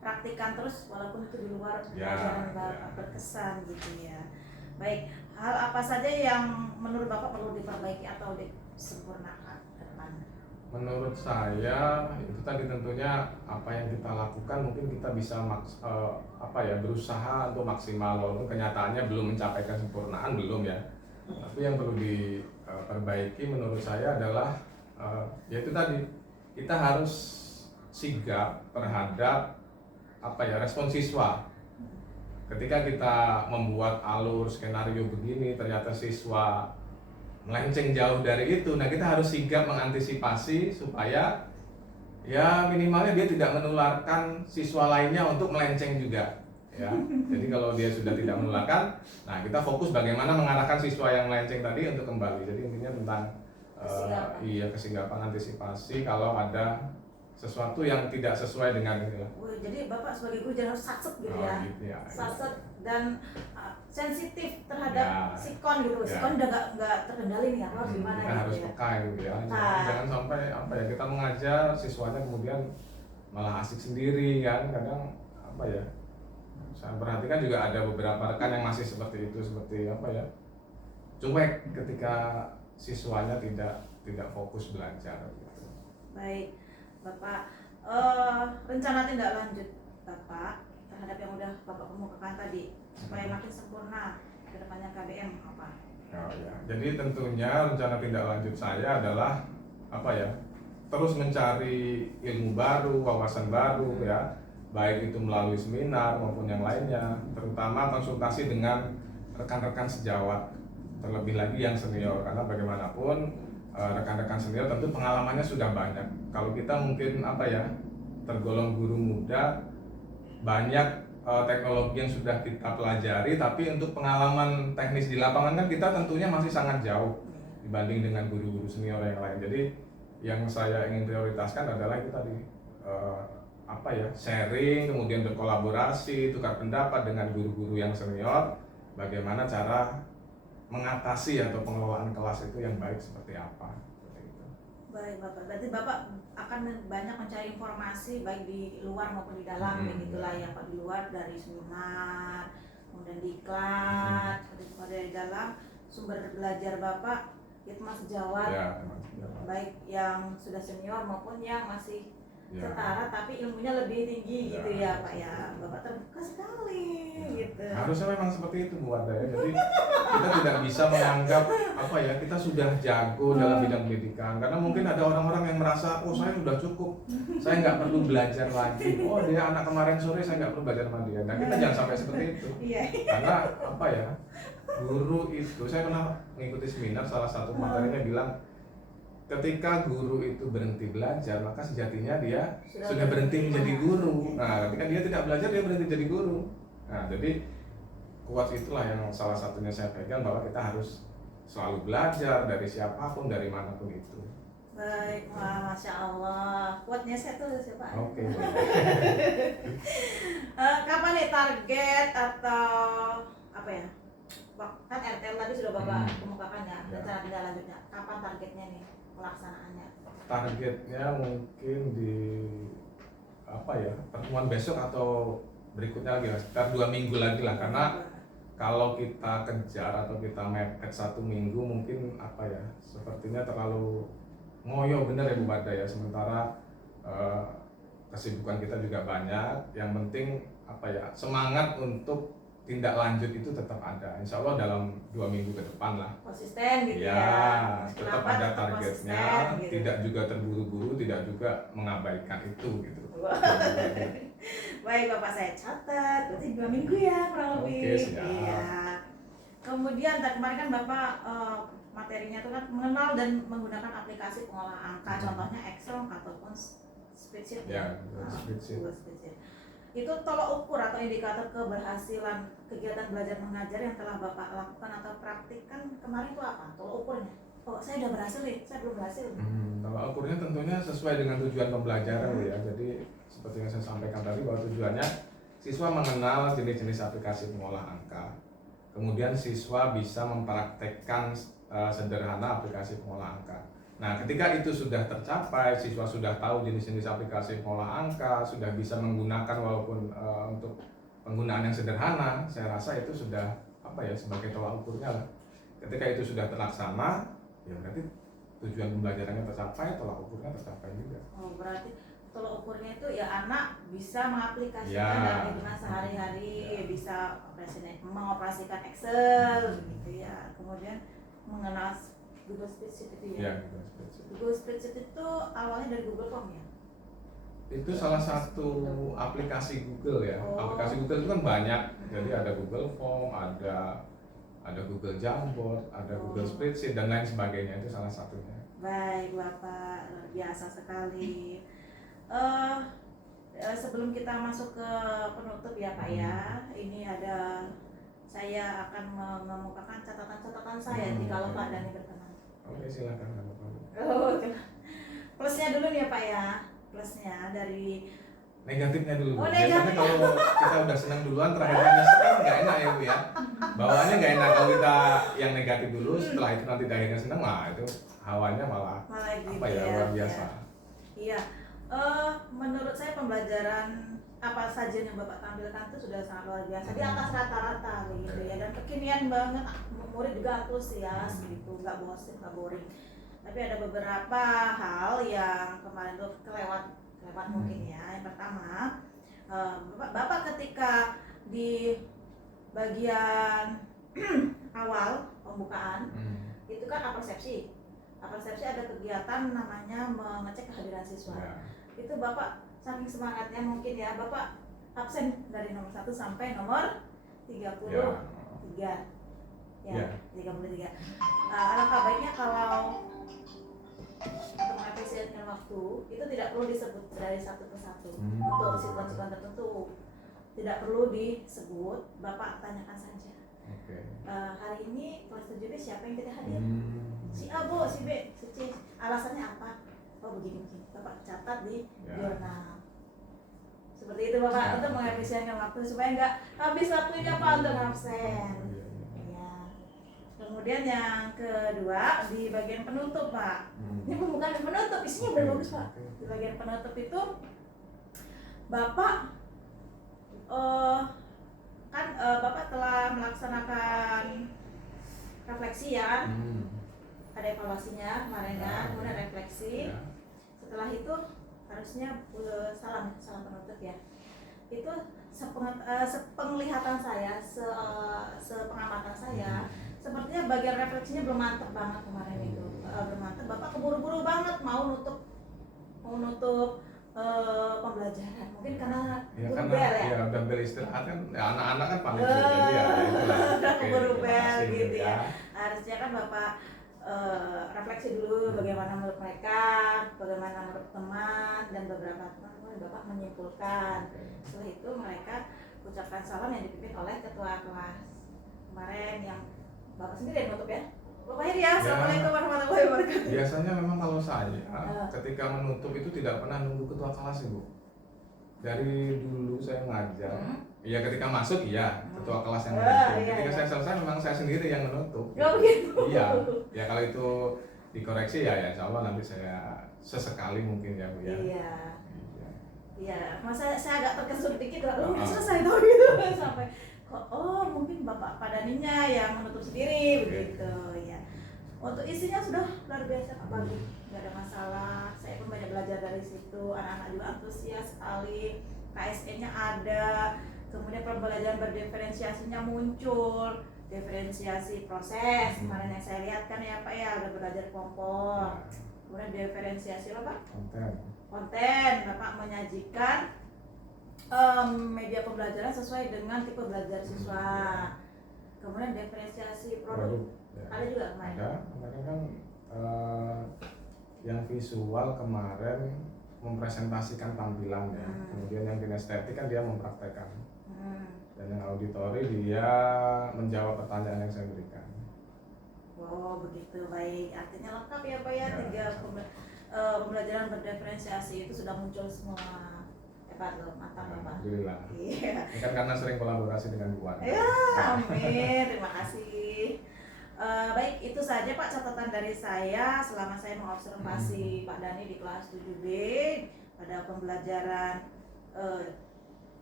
praktikkan terus walaupun itu di luar Ya, pelajaran Bapak, berkesan gitu ya. Baik, hal apa saja yang menurut Bapak perlu diperbaiki atau disempurnakan ke depan? Menurut saya itu tadi tentunya apa yang kita lakukan mungkin kita bisa berusaha untuk maksimal walaupun kenyataannya belum mencapai kesempurnaan belum ya. Tapi yang perlu diperbaiki menurut saya adalah yaitu tadi kita harus sigap terhadap respon siswa. Ketika kita membuat alur skenario begini ternyata siswa melenceng jauh dari itu, nah kita harus sigap mengantisipasi supaya ya minimalnya dia tidak menularkan siswa lainnya untuk melenceng juga ya. Jadi kalau dia sudah tidak menularkan, nah kita fokus bagaimana mengarahkan siswa yang melenceng tadi untuk kembali. Jadi intinya tentang kesigapan antisipasi kalau ada sesuatu yang tidak sesuai dengan inilah. Jadi Bapak sebagai guru jangan harus satset gitu ya. Gitu ya. Satset dan sensitif terhadap Ya. sikon gitu. Ya. Sikon udah nggak terkendali nih, harus gimana kita gitu harus ya. peka gitu ya. Nah. Jangan sampai kita mengajar siswanya kemudian malah asik sendiri kan. Kadang saya perhatikan juga ada beberapa rekan yang masih seperti itu, seperti cuek ketika siswanya tidak fokus belajar gitu. Baik, Bapak. Rencana tindak lanjut Bapak terhadap yang udah Bapak kemukakan tadi supaya makin sempurna ke depannya KBM apa? Oh, ya. Jadi tentunya rencana tindak lanjut saya adalah apa ya? Terus mencari ilmu baru, wawasan baru ya, baik itu melalui seminar maupun yang lainnya, terutama konsultasi dengan rekan-rekan sejawat, terlebih lagi yang senior, karena bagaimanapun rekan-rekan senior tentu pengalamannya sudah banyak. Kalau kita mungkin apa ya, tergolong guru muda, banyak teknologi yang sudah kita pelajari, tapi untuk pengalaman teknis di lapangan kan kita tentunya masih sangat jauh dibanding dengan guru-guru senior yang lain. Jadi yang saya ingin prioritaskan adalah itu tadi, apa ya, sharing, kemudian berkolaborasi, tukar pendapat dengan guru-guru yang senior, bagaimana cara mengatasi atau pengelolaan kelas itu yang baik seperti apa. Seperti itu. Baik Bapak, berarti Bapak akan banyak mencari informasi baik di luar maupun di dalam, begitulah ya Pak, di luar dari seminar, kemudian diklat, dari dalam sumber belajar Bapak itu masih jawab, Ya, baik yang sudah senior maupun yang masih ya. setara tapi ilmunya lebih tinggi gitu Ya. ya Pak ya. Bapak terbuka sekali gitu. Harusnya memang seperti itu Bu Wardah ya. Jadi kita tidak bisa menganggap apa ya, kita sudah jago dalam bidang pendidikan, karena mungkin ada orang-orang yang merasa, oh saya sudah cukup, saya nggak perlu belajar lagi, oh dia anak kemarin sore saya nggak perlu belajar sama dia. Nah kita jangan sampai seperti itu. Iya. Karena apa ya, guru itu, saya pernah mengikuti seminar, salah satu materinya bilang ketika guru itu berhenti belajar, maka sejatinya dia sudah berhenti menjadi guru. Nah, ketika dia tidak belajar, dia berhenti jadi guru. Nah, jadi kuat itulah yang salah satunya saya pegang, bahwa kita harus selalu belajar dari siapapun, dari manapun itu. Baik, wah, Masya Allah. Kuatnya saya tulis ya Pak. Oke. Kapan nih target atau apa ya? Kan RTL tadi sudah Bapak kemukakan ya, rencana tindak lanjutnya. Kapan targetnya nih pelaksanaannya? Targetnya mungkin di apa ya, pertemuan besok atau berikutnya lagi lah, sekitar 2 minggu lagi lah, karena kalau kita kejar atau kita mepet 1 minggu mungkin apa ya, sepertinya terlalu ngoyo, bener ya Bu Wardah ya. Sementara kesibukan kita juga banyak. Yang penting apa ya, semangat untuk tindak lanjut itu tetap ada. Insya Allah dalam 2 minggu ke depan lah. Konsisten gitu ya. Ya, tetap Kenapa ada tetap targetnya, konsisten, gitu. tidak juga terburu-buru, tidak juga mengabaikan itu gitu. Baik Bapak, saya catat. Berarti 2 minggu ya kurang lebih. Oke, siap. Iya. Kemudian kemarin kan Bapak materinya itu kan mengenal dan menggunakan aplikasi pengolahan angka, contohnya Excel ataupun spreadsheet. Ya, Nah, spreadsheet. Google Spreadsheet. Itu tolak ukur atau indikator keberhasilan kegiatan belajar mengajar yang telah Bapak lakukan atau praktikkan kemarin itu apa? Tolak ukurnya? Oh, saya udah berhasil nih, saya belum berhasil. Kalau ukurnya tentunya sesuai dengan tujuan pembelajaran ya. Jadi seperti yang saya sampaikan tadi, bahwa tujuannya siswa mengenal jenis-jenis aplikasi pengolah angka. Kemudian siswa bisa mempraktekkan sederhana aplikasi pengolah angka. Nah, ketika itu sudah tercapai, siswa sudah tahu jenis-jenis aplikasi pengolah angka, sudah bisa menggunakan walaupun untuk penggunaan yang sederhana, saya rasa itu sudah apa ya, sebagai tolak ukurnya lah. Ketika itu sudah terlaksana, ya berarti tujuan pembelajarannya tercapai, tolak ukurnya tercapai juga. Oh, berarti tolak ukurnya itu ya anak bisa mengaplikasikan Ya. dalam kehidupan sehari-hari, bisa mengoperasikan Excel gitu ya. Kemudian mengenal Google Spreadsheet itu ya. Ya, gitu, spreadsheet. Google Spreadsheet itu awalnya dari Google Form ya. Itu salah satu aplikasi Google ya. Oh. Aplikasi Google itu kan banyak. Jadi ada Google Form, ada Google Jamboard, ada Google Spreadsheet dan lain sebagainya. Itu salah satunya. Baik Bapak, luar biasa sekali. Sebelum kita masuk ke penutup ya Pak ya, ini ada, saya akan mengemukakan catatan-catatan saya jika Pak Dhani berkenan. Oke, silakan. Oh, plusnya dulu nih ya Pak ya, plusnya dari Negatifnya dulu. Oh, Biasanya negatif. kalau kita udah senang duluan, terakhirnya nyesek kan nggak enak ya Bu ya. Bawaannya nggak enak kalau kita yang negatif dulu, setelah itu nanti akhirnya senang, wah itu hawanya malah malah gitu apa ya, luar biasa. Iya, Menurut saya pembelajaran apa saja yang Bapak tampilkan itu sudah sangat luar biasa, di atas rata-rata begitu ya, dan kekinian banget, murid juga antusias gitu, nggak bosan, nggak boring. Tapi ada beberapa hal yang kemarin tuh kelewat mungkin ya. Yang pertama, Bapak ketika di bagian awal pembukaan itu kan persepsi ada kegiatan namanya mengecek kehadiran siswa. Ya. Itu Bapak saking semangatnya mungkin ya, Bapak absen dari nomor 1 sampai nomor 33. Ya. 33. Alangkah baiknya kalau untuk mengefisienkan waktu itu tidak perlu disebut dari satu persatu. Untuk situasi tertentu tidak perlu disebut, Bapak tanyakan saja. Hari ini kelas 7B siapa yang tidak hadir? Si A, Bu, si B, si C. Alasannya apa? Oh begini. Bapak catat di jurnal. Seperti itu Bapak, untuk mengefisienkan waktu supaya nggak habis waktunya Pak untuk absen. Ya. Kemudian yang kedua di bagian penutup Pak. Ini bukan penutup, isinya udah bagus Pak. Di bagian penutup itu Bapak Bapak telah melaksanakan refleksi ya. Ada evaluasinya kemarin ya, kemudian refleksi. Setelah itu harusnya salam penutup ya. Itu sepenglihatan saya, sepengamatan saya, sepertinya bagian refleksinya belum mantap banget kemarin itu. Belum mantap. Bapak keburu-buru banget mau nutup pembelajaran. Mungkin karena buru bel ya. Ya udah bel istirahat kan. Ya, anak-anak kan paling jadi ya itulah. Udah keburu bel Oke, gitu ya. Harusnya kan Bapak refleksi dulu bagaimana menurut mereka, bagaimana menurut teman, dan beberapa teman Bapak menyimpulkan. Setelah itu mereka ucapkan salam yang dipimpin oleh ketua kelas kemarin yang Bapak sendiri yang nutup ya. Bapak Heri ya, Assalamualaikum warahmatullahi wabarakatuh. Biasanya memang kalau saya ketika menutup itu tidak pernah nunggu ketua kelas Ibu. Dari dulu saya ngajar, ya ketika masuk iya ketua kelas yang menutup. Ketika saya selesai memang saya sendiri yang menutup. Oh begitu. Iya, ya kalau itu dikoreksi ya insya Allah nanti saya sesekali mungkin ya Bu ya. Iya, masa saya agak terkesut dikit lah, udah selesai tau gitu sampai kok mungkin Bapak Padaninya yang menutup sendiri begitu ya. Untuk isinya sudah luar biasa Pak, bagus, nggak ada masalah. Saya pun banyak belajar dari situ, anak-anak juga antusias sekali, KSE-nya ada, kemudian pembelajaran berdiferensiasinya muncul, diferensiasi proses kemarin yang saya lihat kan ya Pak ya, udah belajar kelompok, kemudian diferensiasi apa Pak? Konten, Bapak menyajikan media pembelajaran sesuai dengan tipe belajar siswa. Kemudian diferensiasi produk. Ada juga kemarin. Ada, kemarin kan yang visual kemarin mempresentasikan tampilan ya. Kemudian yang kinestetik kan dia mempraktekkan. Dan yang auditori dia menjawab pertanyaan yang saya berikan. Oh begitu, baik. Artinya lengkap ya Pak ya, tiga pembelajaran berdiferensiasi itu sudah muncul semua. Hebat loh, mantap Bapak. Alhamdulillah. Iya. Ini kan karena sering kolaborasi dengan Bu Wan. Ya, amin. Terima kasih. Baik, itu saja Pak catatan dari saya selama saya mengobservasi Pak Dani di kelas 7B pada pembelajaran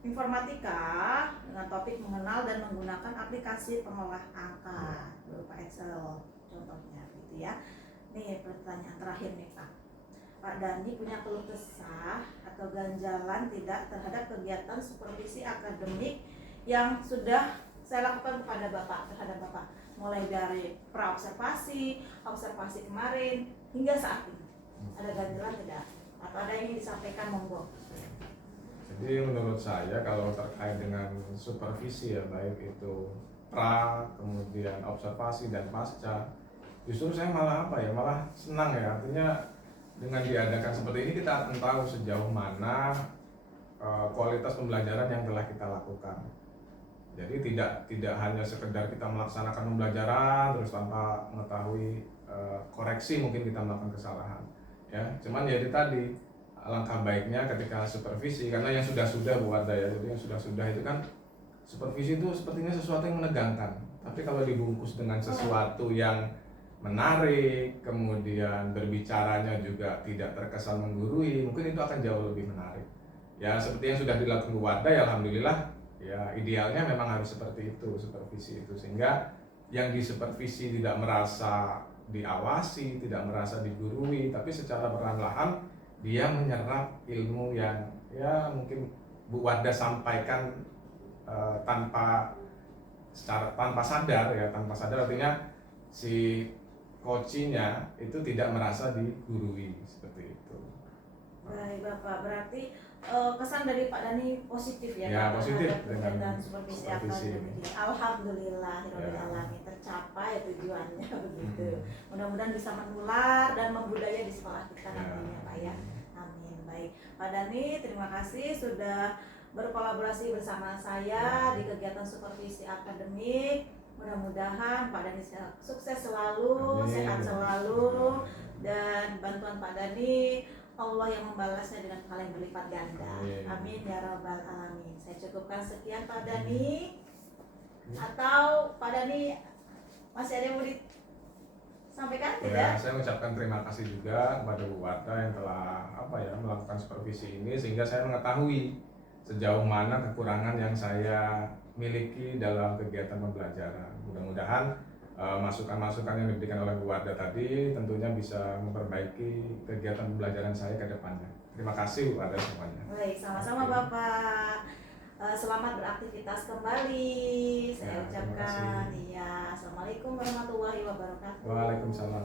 informatika dengan topik mengenal dan menggunakan aplikasi pengolah angka berupa Excel contohnya gitu ya. Nih pertanyaan terakhir nih Pak. Pak Dani punya keluh kesah atau ganjalan tidak terhadap kegiatan supervisi akademik yang sudah saya lakukan kepada terhadap Bapak, mulai dari praobservasi, observasi kemarin hingga saat ini. Ada ganjalan tidak? Atau ada yang ingin disampaikan, monggo. Jadi menurut saya kalau terkait dengan supervisi ya, baik itu kemudian observasi dan pasca, justru saya malah malah senang ya, artinya dengan diadakan seperti ini kita akan tahu sejauh mana kualitas pembelajaran yang telah kita lakukan. Jadi tidak hanya sekedar kita melaksanakan pembelajaran terus tanpa mengetahui koreksi mungkin kita melakukan kesalahan. Ya, cuman jadi tadi alangkah baiknya ketika supervisi, karena yang sudah Bu Warda ya, jadi yang sudah itu kan supervisi itu sepertinya sesuatu yang menegangkan. Tapi kalau dibungkus dengan sesuatu yang menarik, kemudian berbicaranya juga tidak terkesan menggurui, mungkin itu akan jauh lebih menarik. Ya seperti yang sudah dilakukan Bu Wardah, ya alhamdulillah, ya idealnya memang harus seperti itu, supervisi itu, sehingga yang disupervisi tidak merasa diawasi, tidak merasa digurui, tapi secara perlahan-lahan dia menyerap ilmu yang ya mungkin Bu Wardah sampaikan tanpa sadar, ya tanpa sadar, artinya si coachingnya itu tidak merasa digurui seperti itu. Baik Bapak, berarti kesan dari Pak Dhani positif ya, Ya, Pak, positif terhadap dengan kegiatan supervisi supervisi akademik ini. Alhamdulillah, Ya. alamin tercapai tujuannya begitu. Mudah-mudahan bisa menular dan membudaya di sekolah kita Ya. nantinya Pak ya. Amin. Baik, Pak Dhani, terima kasih sudah berkolaborasi bersama saya di kegiatan supervisi akademik. Mudah-mudahan Pak Dhani sukses selalu, Amin. sehat selalu, dan bantuan Pak Dhani Allah yang membalasnya dengan hal yang berlipat ganda. Amin. Amin ya rabbal alamin. Saya cukupkan sekian Pak Dhani. Atau Pak Dhani masih ada yang mau disampaikan Ya, tidak? saya mengucapkan terima kasih juga kepada Bu Wardah yang telah melakukan supervisi ini, sehingga saya mengetahui sejauh mana kekurangan yang saya miliki dalam kegiatan pembelajaran. Mudah-mudahan masukan-masukan yang diberikan oleh Bu Wardah tadi tentunya bisa memperbaiki kegiatan pembelajaran saya ke depannya. Terima kasih Bu Wardah semuanya. Baik, sama-sama Bapak. Selamat beraktivitas kembali. Saya Ya, terima ucapkan. kasih. Iya, assalamualaikum warahmatullahi wabarakatuh. Waalaikumsalam.